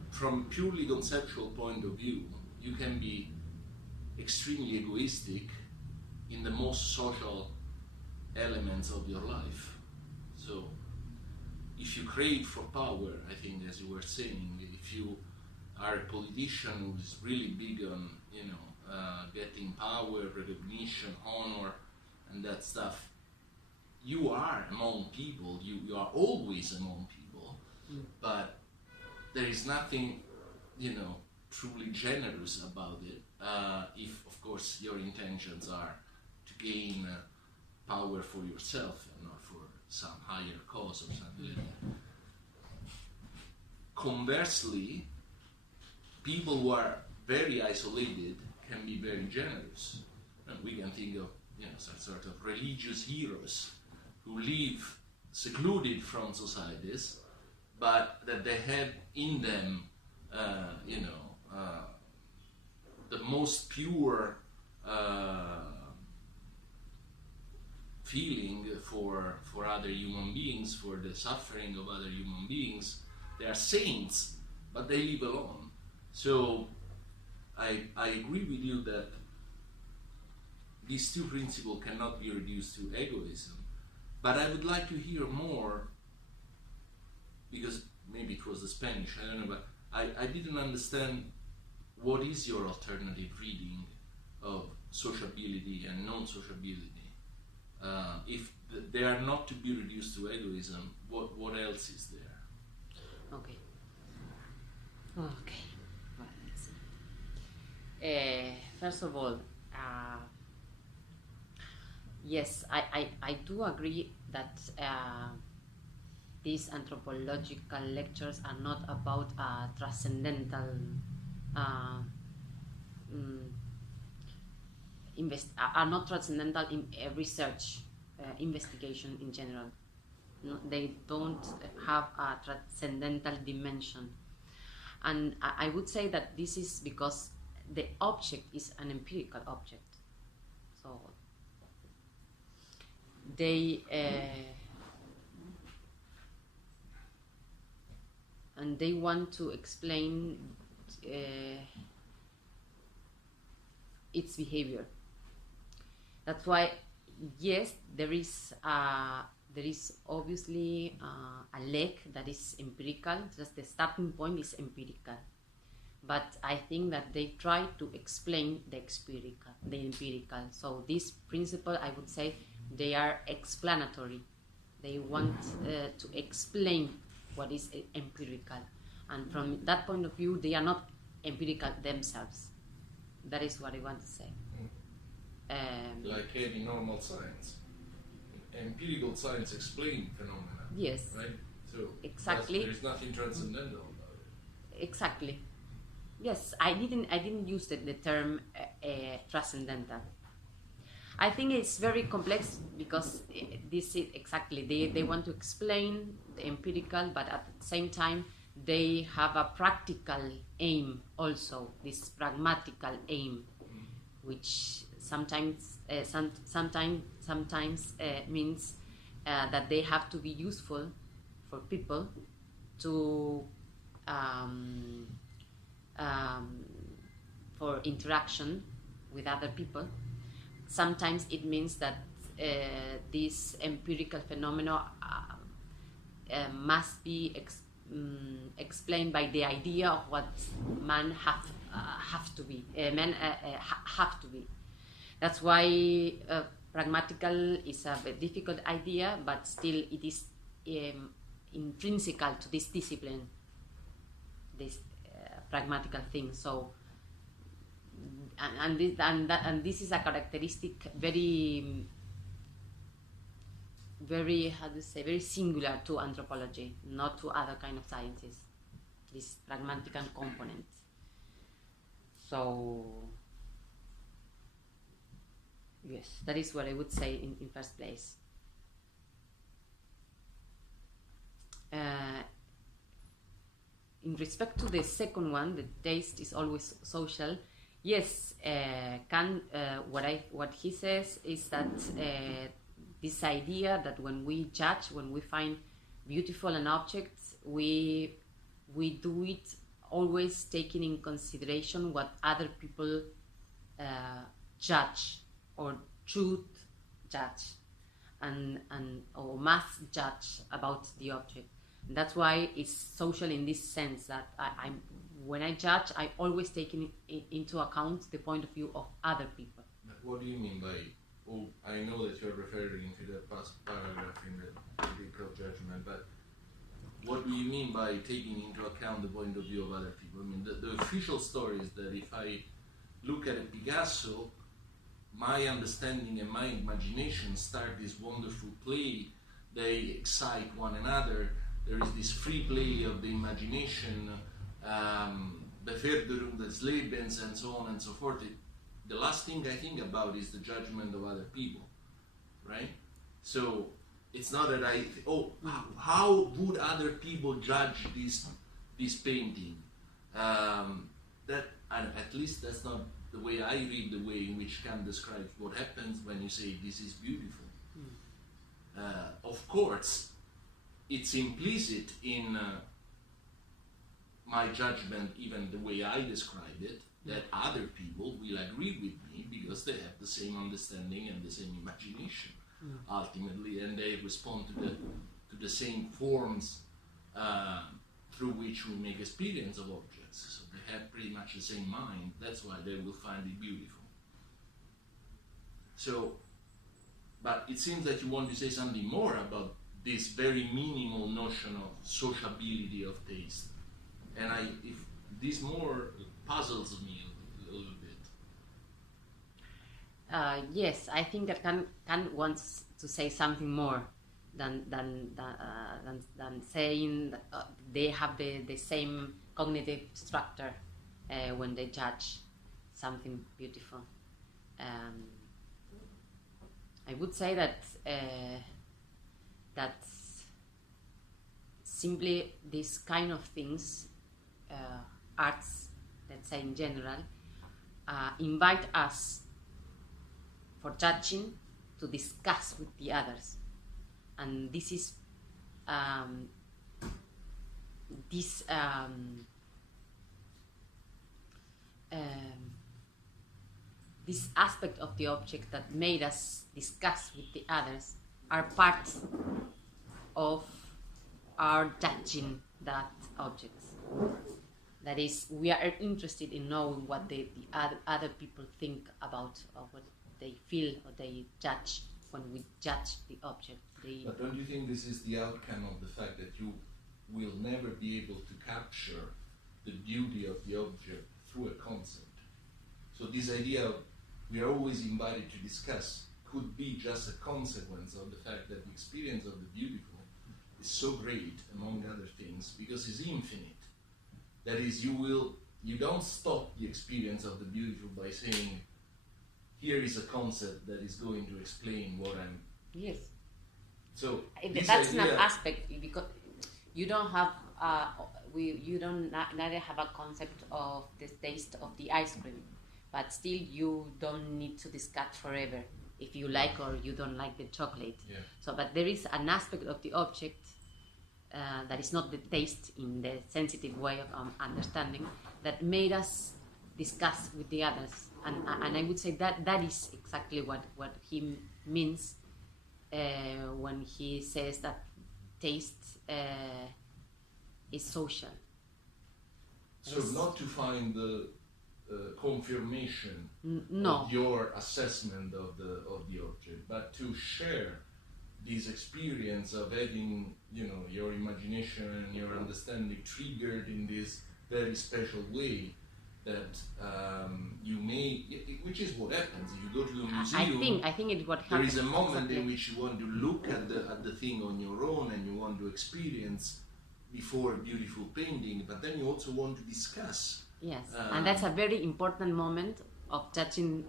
From purely conceptual point of view, you can be extremely egoistic in the most social elements of your life. So if you crave for power, I think, as you were saying, if you are a politician who is really big on getting power, recognition, honor, and that stuff, you are among people, you are always among people, but there is nothing truly generous about it, if of course your intentions are to gain power for yourself and not for some higher cause or something like that. Conversely, people who are very isolated can be very generous. And we can think of some sort of religious heroes who live secluded from societies, but that they have in them the most pure feeling for other human beings, for the suffering of other human beings. They are saints, but they live alone. So I agree with you that these two principles cannot be reduced to egoism. But I would like to hear more, because maybe it was the Spanish, I don't know, but I didn't understand what is your alternative reading of sociability and non-sociability. If they are not to be reduced to egoism, what else is there? Okay. Well, let's see. First of all, yes, I do agree that these anthropological lectures are not about transcendental are not transcendental in research, investigation in general. No, they don't have a transcendental dimension. And I would say that this is because the object is an empirical object. So they and they want to explain its behavior. That's why, yes, there is obviously a leg that is empirical. Just the starting point is empirical, but I think that they try to explain the empirical. So this principle, I would say, they are explanatory. They want to explain what is empirical, and from that point of view, they are not empirical themselves. That is what I want to say. Like any normal science, empirical science explains phenomena. Yes. Right. So exactly. There is nothing transcendental about it. Exactly. Yes, I didn't use the term transcendental. I think it's very complex because this is exactly, they want to explain the empirical, but at the same time they have a practical aim also, this pragmatical aim, which sometimes means that they have to be useful for people to for interaction with other people. Sometimes it means that this empirical phenomena must be explained by the idea of what men have to be. That's why pragmatical is a very difficult idea, but still it is intrinsical to this discipline, this pragmatical thing. So, and this is a characteristic very how to say, very singular to anthropology, not to other kind of sciences. This pragmatical component. So yes, that is what I would say in first place. In respect to the second one, the taste is always social. Yes, what he says is that this idea that when we judge, when we find beautiful an object, we do it always taking in consideration what other people judge or should judge or must judge about the object. And that's why it's social in this sense that when I judge, I always take into account the point of view of other people. But what do you mean by? Oh, I know that you're referring to the past paragraph in the critical judgment, but what do you mean by taking into account the point of view of other people? I mean, the official story is that if I look at a Picasso, my understanding and my imagination start this wonderful play. They excite one another. There is this free play of the imagination, Beförderung des Lebens, and so on and so forth. The last thing I think about is the judgment of other people, right? So it's not that how would other people judge this painting? That at least that's not the way I read the way in which Kant describes what happens when you say this is beautiful. Of course, it's implicit in my judgment, even the way I describe it, that other people will agree with me because they have the same understanding and the same imagination, ultimately, and they respond to the same forms through which we make experience of objects. So they have pretty much the same mind. That's why they will find it beautiful. So, but it seems that you want to say something more about this very minimal notion of sociability of taste. And if this more puzzles me a little bit. Yes, I think that Kant wants to say something more than saying that, they have the same cognitive structure when they judge something beautiful. I would say that that simply these kind of things, arts, let's say in general, invite us for judging to discuss with the others, and this is this aspect of the object that made us discuss with the others are part of our judging that object. That is, we are interested in knowing what the other people think about, or what they feel or they judge when we judge the object. But don't you think this is the outcome of the fact that you will never be able to capture the beauty of the object through a concept? So this idea of we are always invited to discuss could be just a consequence of the fact that the experience of the beautiful is so great, among other things, because it's infinite. That is, you don't stop the experience of the beautiful by saying, here is a concept that is going to explain what I'm. Yes. So That's idea, an aspect, because you don't have neither have a concept of the taste of the ice cream, but still you don't need to discuss forever if you like or you don't like the chocolate. Yeah. So, but there is an aspect of the object that is not the taste in the sensitive way of understanding that made us discuss with the others, and I would say that is exactly what he means when he says that taste is social. So not to find the confirmation No. of your assessment of the object, but to share this experience of having, you know, your imagination and your understanding triggered in this very special way that you may, which is what happens if you go to a museum. I think it's what there happens. is a moment exactly. in which you want to look at the thing on your own and you want to experience before a beautiful painting, but then you also want to discuss. Yes, and that's a very important moment of judging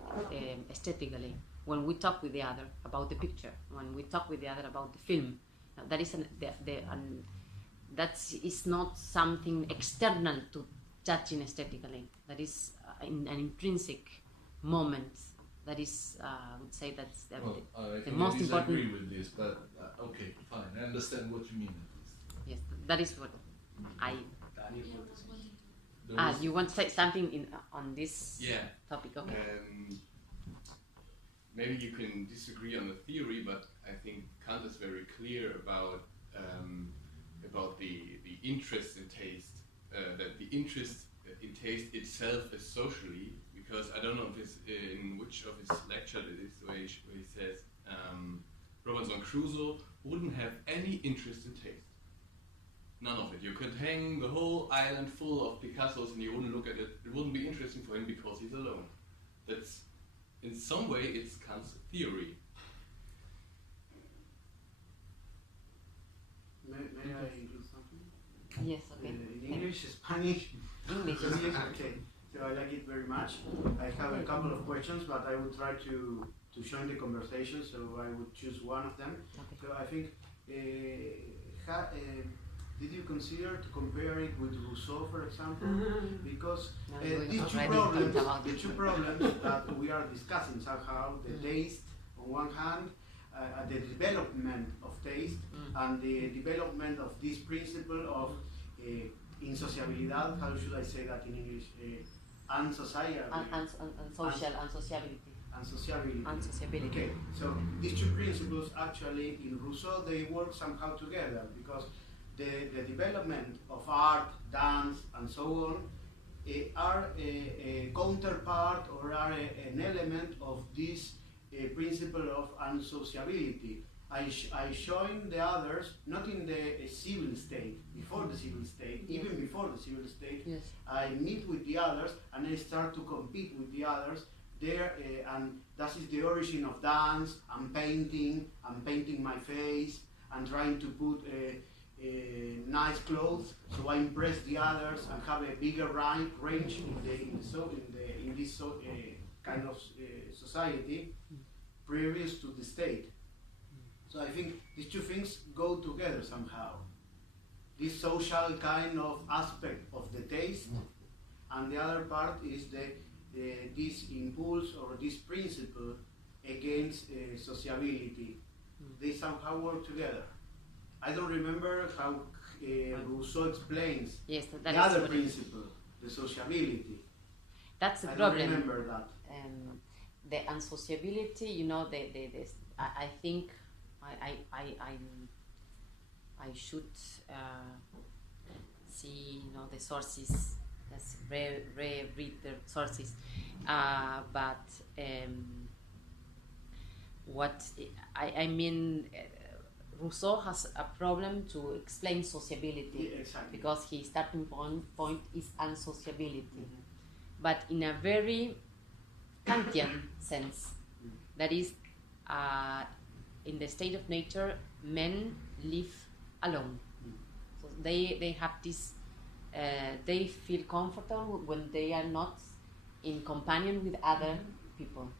aesthetically. When we talk with the other about the picture, when we talk with the other about the film, that is that is not something external to judging aesthetically. That is an intrinsic moment. That is, I would say, that's the most important. I disagree with this, but okay, fine. I understand what you mean. Yes, that is what I. Daniel wanted to say. You want to say something on this topic? Okay. Maybe you can disagree on the theory, but I think Kant is very clear about the interest in taste. That the interest in taste itself is socially, because I don't know if it's in which of his lecture it is, where he says Robinson Crusoe wouldn't have any interest in taste. None of it. You could hang the whole island full of Picassos and you wouldn't look at it. It wouldn't be interesting for him because he's alone. That's, in some way, it's Kant's theory. May I include something? Yes, okay. In English, Spanish? English. Okay. So I like it very much. I have a couple of questions, but I will try to join the conversation, so I would choose one of them. Okay. So I think, did you consider to compare it with Rousseau, for example? Because these two problems that we are discussing somehow, the taste on one hand, the development of taste, and the development of this principle of insociabilidad, how should I say that in English? Unsociability. Unsociability. Okay, so these two principles actually in Rousseau they work somehow together, because the development of art, dance, and so on are a counterpart or are an element of this principle of unsociability. I join the others not in the civil state, before the civil state, even before the civil state. Yes. I meet with the others and I start to compete with the others there, and that is the origin of dance and painting. I'm painting my face and trying to put nice clothes so I impress the others and have a bigger range in this kind of society previous to the state. So I think these two things go together somehow. This social kind of aspect of the taste, and the other part is this impulse or this principle against sociability. They somehow work together. I don't remember how Rousseau explains the other principle, the sociability. That's the I problem. don't remember that. The unsociability, you know, I think I should see, you know, the sources. Let's read the sources. But what I mean. Rousseau has a problem to explain sociability, Exactly. because his starting point is unsociability, but in a very Kantian sense. That is, in the state of nature, men live alone. So they have this. They feel comfortable when they are not in companion with other people.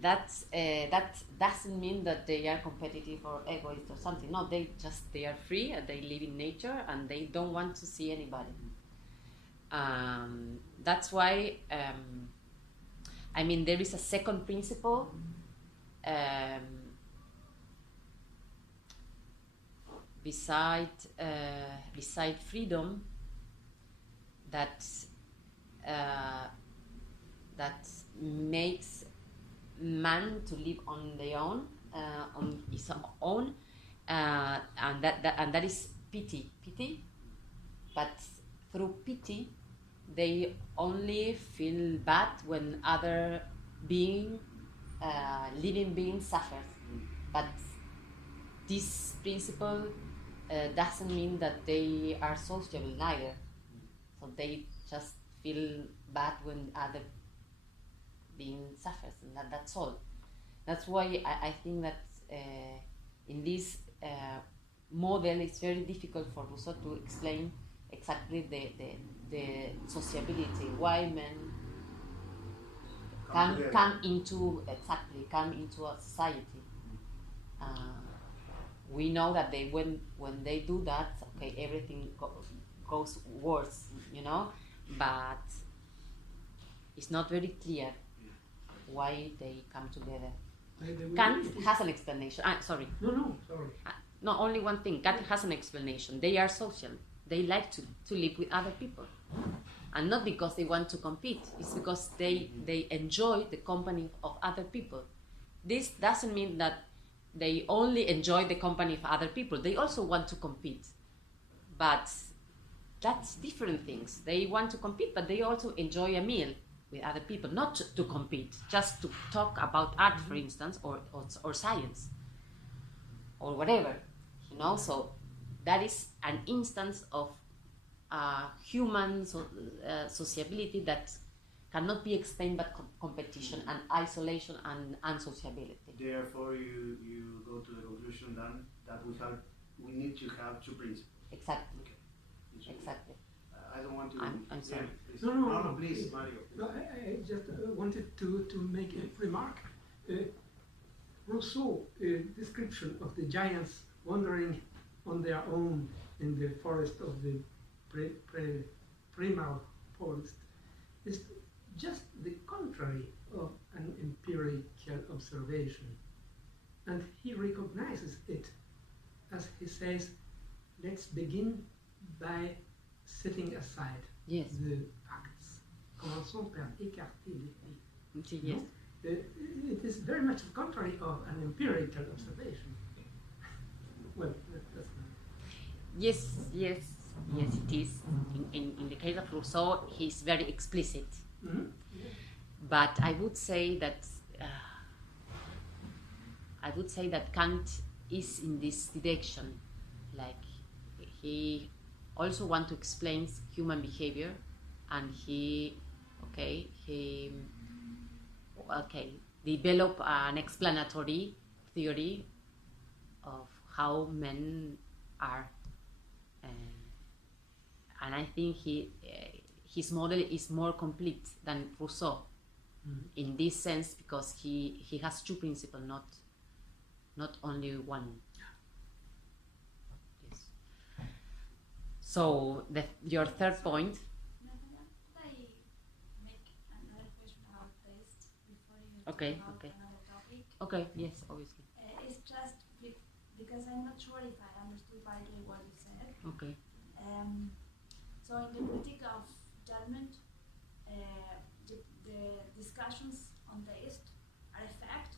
that doesn't mean that they are competitive or egoist or something. No, they are free and they live in nature and they don't want to see anybody. That's why I mean there is a second principle beside freedom that makes man to live on their own, on his own, and that is pity. But through pity, they only feel bad when other living being suffers. But this principle doesn't mean that they are sociable neither. So they just feel bad when other being suffers, and that's all. That's why I think that in this model it's very difficult for Rousseau to explain exactly the sociability, why men come into a society. We know that when they do that, okay, everything goes worse, but it's not very clear why they come together. Kant has an explanation. Sorry. No, sorry. No, only one thing. Kant has an explanation. They are social. They like to live with other people. And not because they want to compete. It's because they enjoy the company of other people. This doesn't mean that they only enjoy the company of other people. They also want to compete. But that's different things. They want to compete, but they also enjoy a meal with other people, not to compete, just to talk about art, for instance, or science, or whatever, So that is an instance of human sociability that cannot be explained by competition and isolation and unsociability. Therefore, you go to the conclusion then that we need to have two principles. Exactly. Okay. Exactly. I don't want to. I'm sorry. Please. No, please, Mario. No, I just wanted to make a remark. Rousseau's description of the giants wandering on their own in the forest of the primal forest is just the contrary of an empirical observation. And he recognizes it as he says, let's begin by setting aside Yes. the facts. Commençons par écarter les faits. Yes. It is very much the contrary of an empirical observation. Well, that's Yes, it is. In the case of Rousseau, he's very explicit. mm-hmm. But I would say that Kant is in this direction. Like he also wants to explain human behavior, and he develop an explanatory theory of how men are, and I think his model is more complete than Rousseau in this sense, because he has two principles, not only one. Yes. So your third point. Could I make another question about taste before you Okay, talk about okay. another topic? Okay. Yes, obviously. It's just because I'm not sure if I understood rightly what you said. Okay. So in the critique of judgment, the discussions on taste are a fact,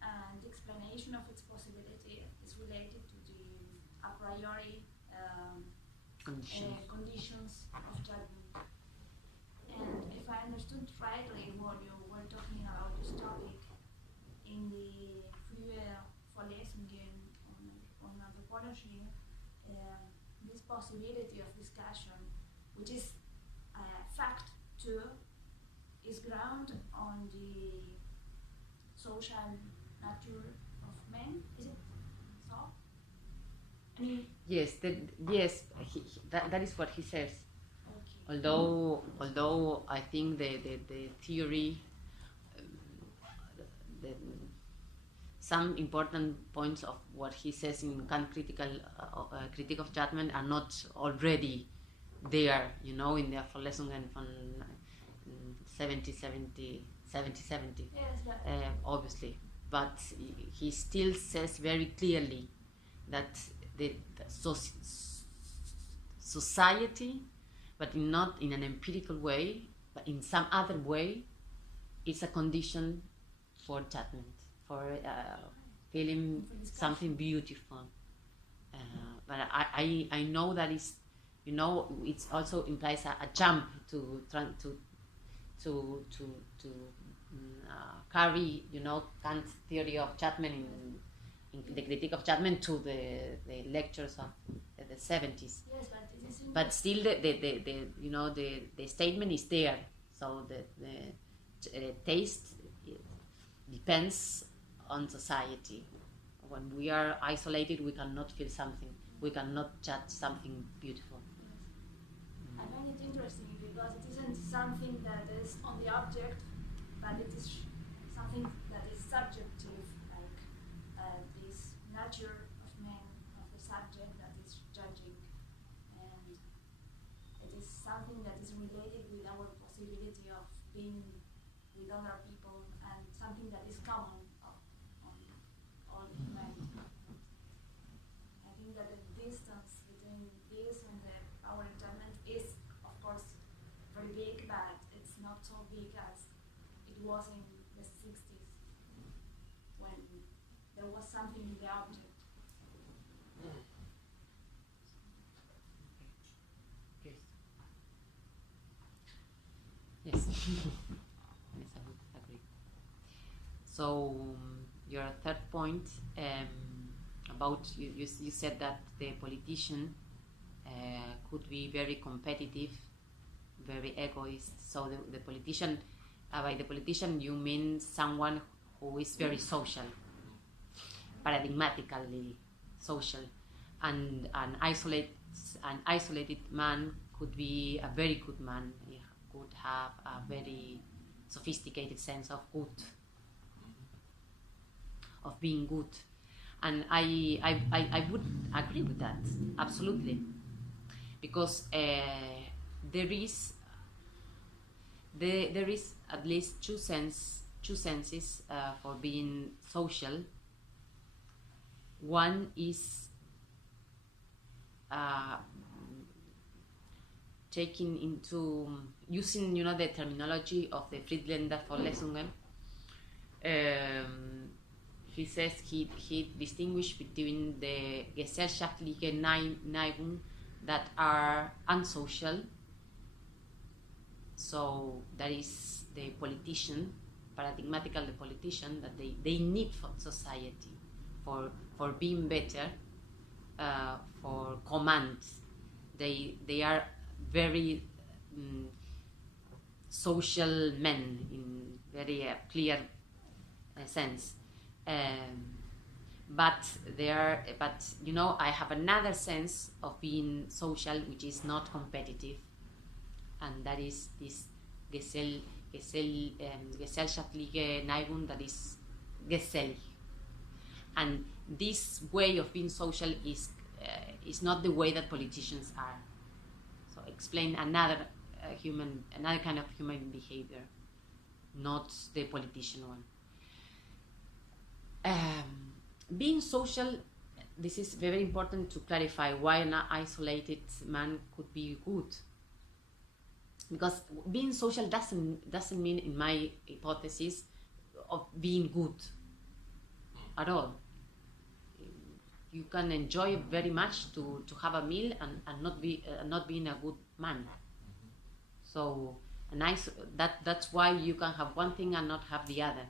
and the explanation of its possibility is related to the a priori conditions of judgment. And if I understood rightly what you were talking about this topic in the frühe Vorlesungen on anthropology, this possibility of discussion, which is fact too, is ground on the social nature of men. Is it so? I mean, Yes, that is what he says. okay. although I think the theory, the, some important points of what he says in Kant Critique of Judgment are not already there, you know, in the Verlesungen von 70, Yes, but obviously. But he still says very clearly that the society, but not in an empirical way, but in some other way, is a condition for judgment, for feeling something beautiful. But I know that is, you know, it also implies a jump to carry, you know, Kant's theory of judgment in the Critique of Judgment to the lectures of the 70s. yes, but it is But still, the you know, the statement is there. So the taste depends on society. When we are isolated, we cannot feel something. We cannot judge something beautiful. I find it interesting because it isn't something that is on the object, but it is something that is subjective, like this nature of man, of the subject that is judging, and it is something that is related with our possibility of being with other people, and something that is common on all humanity. I think that the distance between this and our judgment is, of course, very big, but it's not so big as it was in the 60s, when there was something in the object. Yes. Yes, I would agree. So your third point about you said that the politician could be very competitive, very egoist. So the politician, by the politician you mean someone who is very social, paradigmatically social, and an isolated man could be a very good man. He could have a very sophisticated sense of good, of being good, and I would agree with that absolutely, because there is at least two senses for being social. One is taking into using, you know, the terminology of the Friedländer Verlesungen. He says he distinguished between the gesellschaftliche Neigung that are unsocial. So that is the politician, paradigmatical the politician, that they need for society, for being better, for command. They are very social men in very clear sense. But you know, I have another sense of being social which is not competitive, and that is this gesellschaftliche Neigung, that is Gesell. And this way of being social is not the way that politicians are. So explain another kind of human behavior, not the politician one. Being social, this is very important to clarify why an isolated man could be good. Because being social doesn't mean, in my hypothesis, of being good at all. You can enjoy very much to have a meal and not being a good man. So that's why you can have one thing and not have the other.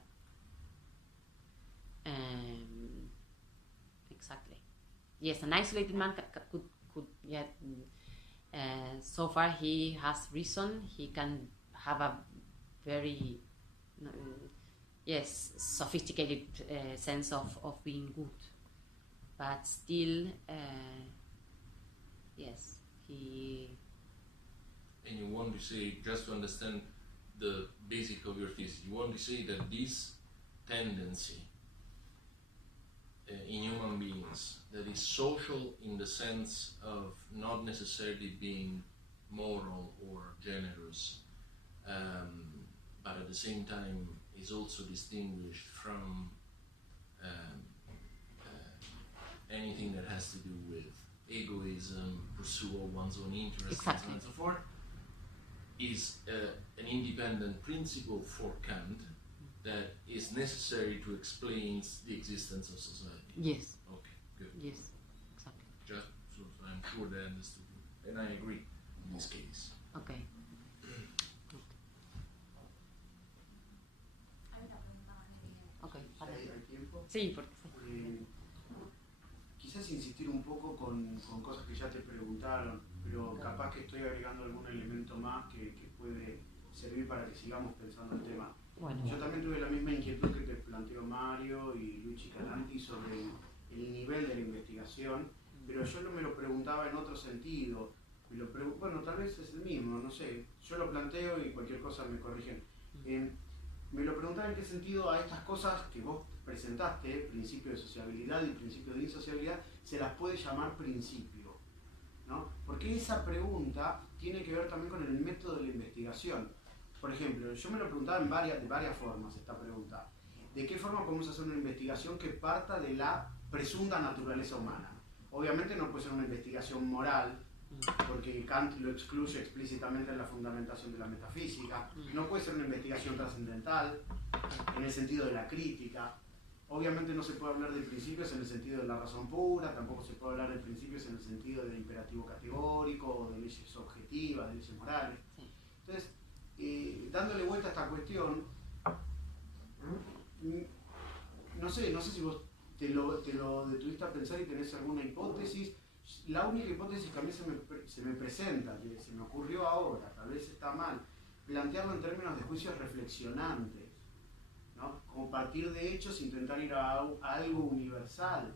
Exactly. Yes, an isolated man could yeah. So far he has reason. He can have a very sophisticated sense of being good, but still yes, he and you want to say, just to understand the basic of your thesis, you want to say that this tendency in human beings that is social in the sense of not necessarily being moral or generous, but at the same time is also distinguished from anything that has to do with egoism, pursuit of one's own interests, and so on and so forth, is an independent principle for Kant that is necessary to explain the existence of society. Yes. Okay, good. Yes, exactly. Just so I'm sure they understood you. And I agree in this case. Okay. Hay una pregunta más de Miguel. Okay. ¿Hay tiempo? Sí, porque Quizás insistir un poco con cosas que ya te preguntaron, pero capaz que estoy agregando algún elemento más que puede servir para que sigamos pensando el tema. bueno. Yo también tuve la misma inquietud que te planteó Mario y Luigi Calanti sobre el nivel de la investigación, pero yo me lo preguntaba en otro sentido. Bueno, tal vez es el mismo, no sé. Yo lo planteo y cualquier cosa me corrigen. Me lo preguntaba en qué sentido a estas cosas que vos presentaste, principio de sociabilidad y principio de insociabilidad, se las puede llamar principio, ¿no? Porque esa pregunta tiene que ver también con el método de la investigación. Por ejemplo, yo me lo preguntaba de varias formas esta pregunta. ¿De qué forma podemos hacer una investigación que parta de la presunta naturaleza humana? Obviamente no puede ser una investigación moral, porque Kant lo excluye explícitamente en la fundamentación de la metafísica. No puede ser una investigación trascendental, en el sentido de la crítica. Obviamente no se puede hablar de principios en el sentido de la razón pura, tampoco se puede hablar de principios en el sentido del imperativo categórico, o de leyes objetivas, de leyes morales. Entonces, dándole vuelta a esta cuestión, no sé si vos te lo detuviste a pensar y tenés alguna hipótesis. La única hipótesis que a mí se me presenta, que se me ocurrió ahora, tal vez está mal, plantearlo en términos de juicios reflexionantes, ¿no? Como partir de hechos, intentar ir a algo universal.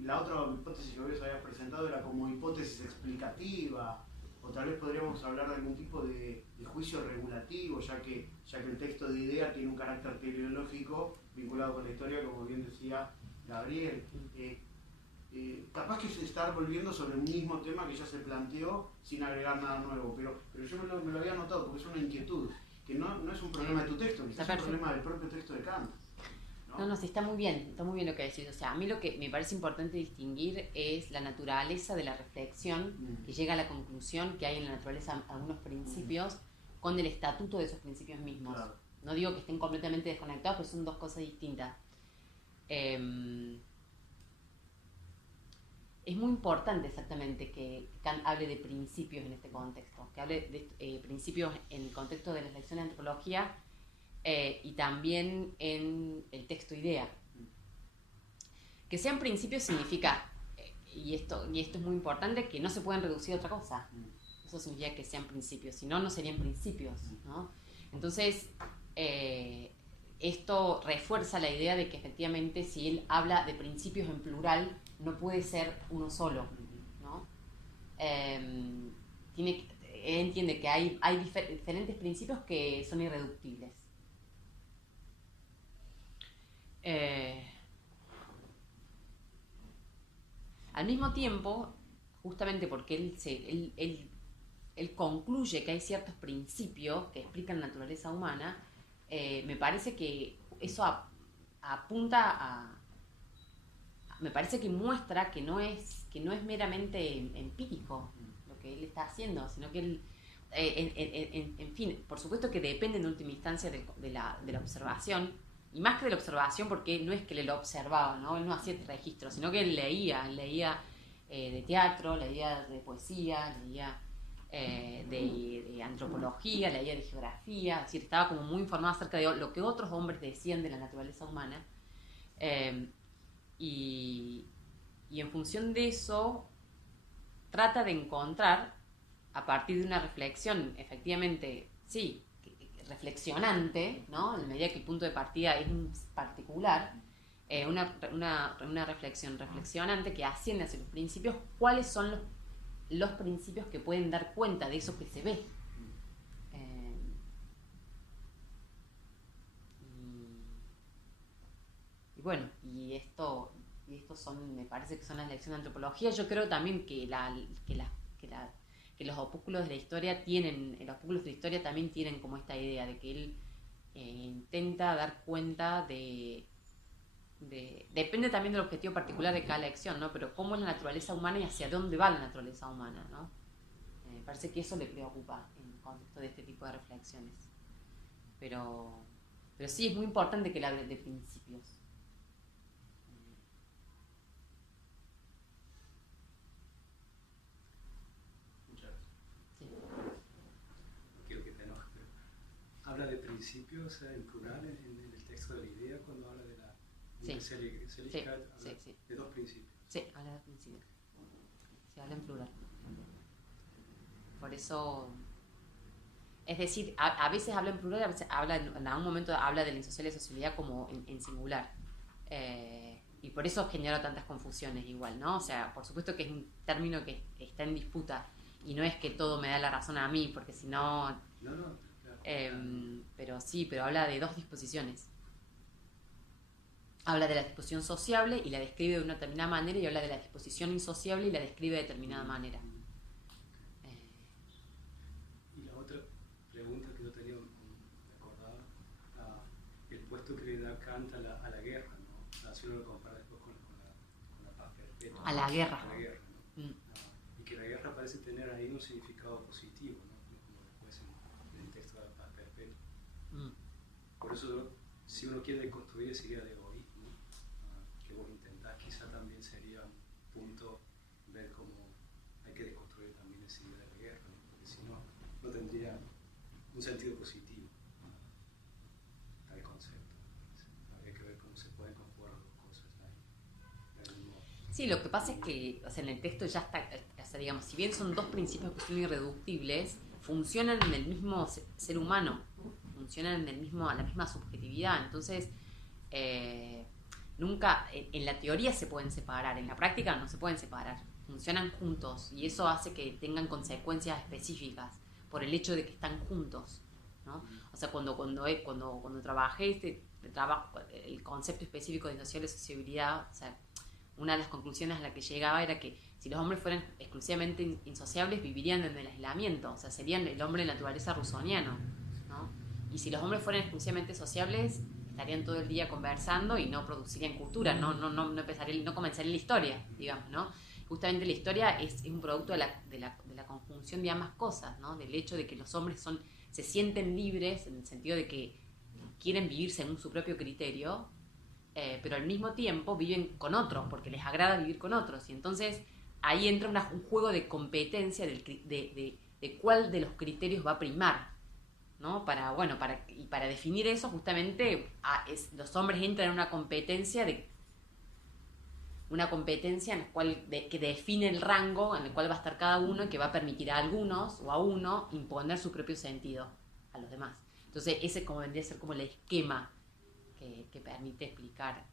La otra hipótesis que vos habías presentado era como hipótesis explicativa, o tal vez podríamos hablar de algún tipo de juicio regulativo, ya que el texto de idea tiene un carácter teleológico vinculado con la historia, como bien decía Gabriel. Capaz que es estar volviendo sobre un mismo tema que ya se planteó sin agregar nada nuevo, pero yo me lo había notado porque es una inquietud, que no es un problema de tu texto, es un problema del propio texto de Kant. No, sí, está muy bien lo que decís. O sea, a mí lo que me parece importante distinguir es la naturaleza de la reflexión, que llega a la conclusión que hay en la naturaleza algunos principios con el estatuto de esos principios mismos. Claro. No digo que estén completamente desconectados, pero son dos cosas distintas. Es muy importante exactamente que Kant hable de principios en este contexto, que hable de principios en el contexto de las lecciones de antropología y también en el texto idea. Que sean principios significa, y esto es muy importante, que no se pueden reducir a otra cosa. Eso significa que sean principios, si no, no serían principios, ¿no? Entonces, esto refuerza la idea de que efectivamente si él habla de principios en plural, no puede ser uno solo, ¿no? Él entiende que hay diferentes principios que son irreductibles. Al mismo tiempo, justamente porque él concluye que hay ciertos principios que explican la naturaleza humana, me parece que eso apunta a... Me parece que muestra que no es meramente empírico lo que él está haciendo, sino que él, en fin, por supuesto que depende en última instancia de la observación, y más que de la observación porque no es que él lo observaba, ¿no? Él no hacía registro, sino que él leía de teatro, leía de poesía, leía de antropología, leía de geografía, es decir, estaba como muy informado acerca de lo que otros hombres decían de la naturaleza humana. Y en función de eso trata de encontrar, a partir de una reflexión efectivamente, sí, reflexionante, ¿no? En medida que el punto de partida es particular, una reflexión reflexionante que asciende hacia los principios, cuáles son los principios que pueden dar cuenta de eso que se ve, bueno, y estos son, me parece que son las lecciones de antropología. Yo creo también que los opúsculos de la historia también tienen como esta idea de que él intenta dar cuenta depende también del objetivo particular de cada lección, ¿no? Pero cómo es la naturaleza humana y hacia dónde va la naturaleza humana, ¿no? Me parece que eso le preocupa en el contexto de este tipo de reflexiones. Pero sí es muy importante que él hable de principios. Sí. No quiero que te enojes, pero habla de principios en plural en el texto de la idea cuando habla de la Sí. Seligkeit, habla Sí. de dos principios. Sí, habla de principios. Se habla en plural. Por eso, es decir, a veces habla en plural, a veces habla en algún momento habla de la insociable sociabilidad como en singular. Y por eso genera tantas confusiones igual, ¿no? O sea, por supuesto que es un término que está en disputa y no es que todo me da la razón a mí, porque si no... No, claro. Pero habla de dos disposiciones. Habla de la disposición sociable y la describe de una determinada manera, y habla de la disposición insociable y la describe de determinada manera. Y la otra pregunta que yo tenía, me acordaba, el puesto que le da Kant a la guerra, ¿no? O sea, si uno lo compara después con la paz perpetua. A la guerra. A la guerra, ¿no? Y que la guerra parece tener ahí un significado positivo, ¿no? Como después en el texto de la paz perpetua. Por eso, si uno quiere construir esa idea de egoísmo, que vos intentás, quizá también sería un punto ver cómo hay que desconstruir también esa idea de la guerra, ¿no? Porque si no, no tendría un sentido positivo tal concepto. Habría que ver cómo se pueden conjugar las dos cosas ahí, de algún modo. Sí, lo que pasa es que, o sea, en el texto ya está, o sea, digamos, si bien son dos principios que son irreductibles, funcionan en el mismo ser humano, funcionan en la misma subjetividad. Entonces, nunca, en la teoría se pueden separar, en la práctica no se pueden separar, funcionan juntos, y eso hace que tengan consecuencias específicas por el hecho de que están juntos, ¿no? O sea, cuando trabajé el concepto específico de insociable sociabilidad, o sea, una de las conclusiones a la que llegaba era que si los hombres fueran exclusivamente insociables, vivirían en el aislamiento, o sea, serían el hombre de naturaleza rusoniano, ¿no? Y si los hombres fueran exclusivamente sociables, estarían todo el día conversando y no producirían cultura, no comenzarían la historia, digamos, ¿no? Justamente la historia es un producto de la conjunción de ambas cosas, ¿no? Del hecho de que los hombres se sienten libres en el sentido de que quieren vivir según su propio criterio, pero al mismo tiempo viven con otros, porque les agrada vivir con otros, y entonces ahí entra un juego de competencia de cuál de los criterios va a primar, ¿no? Para definir eso, justamente los hombres entran en una competencia en la cual que define el rango en el cual va a estar cada uno, y que va a permitir a algunos o a uno imponer su propio sentido a los demás. Entonces ese como vendría a ser como el esquema que permite explicar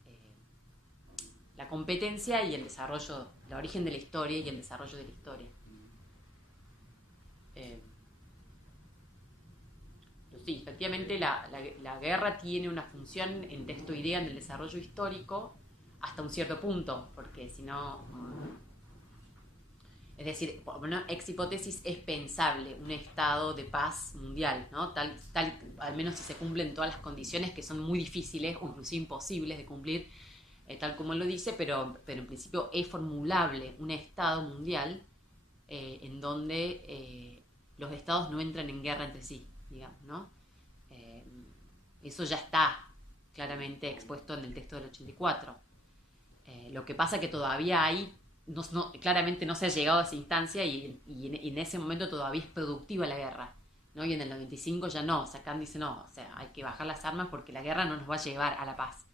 la competencia y el desarrollo, el origen de la historia y el desarrollo de la historia. Sí, efectivamente la guerra tiene una función en texto idea en el desarrollo histórico hasta un cierto punto, porque si no, es decir, por una ex hipótesis es pensable un estado de paz mundial, ¿no? Tal, al menos si se cumplen todas las condiciones, que son muy difíciles o inclusive imposibles de cumplir, tal como él lo dice, pero en principio es formulable un estado mundial en donde los estados no entran en guerra entre sí, digamos, ¿no? Eso ya está claramente expuesto en el texto del 84. Lo que pasa que todavía claramente no se ha llegado a esa instancia, y en ese momento todavía es productiva la guerra, ¿no? Y en el 95 ya no, o sea, Kant dice no, o sea, hay que bajar las armas porque la guerra no nos va a llevar a la paz.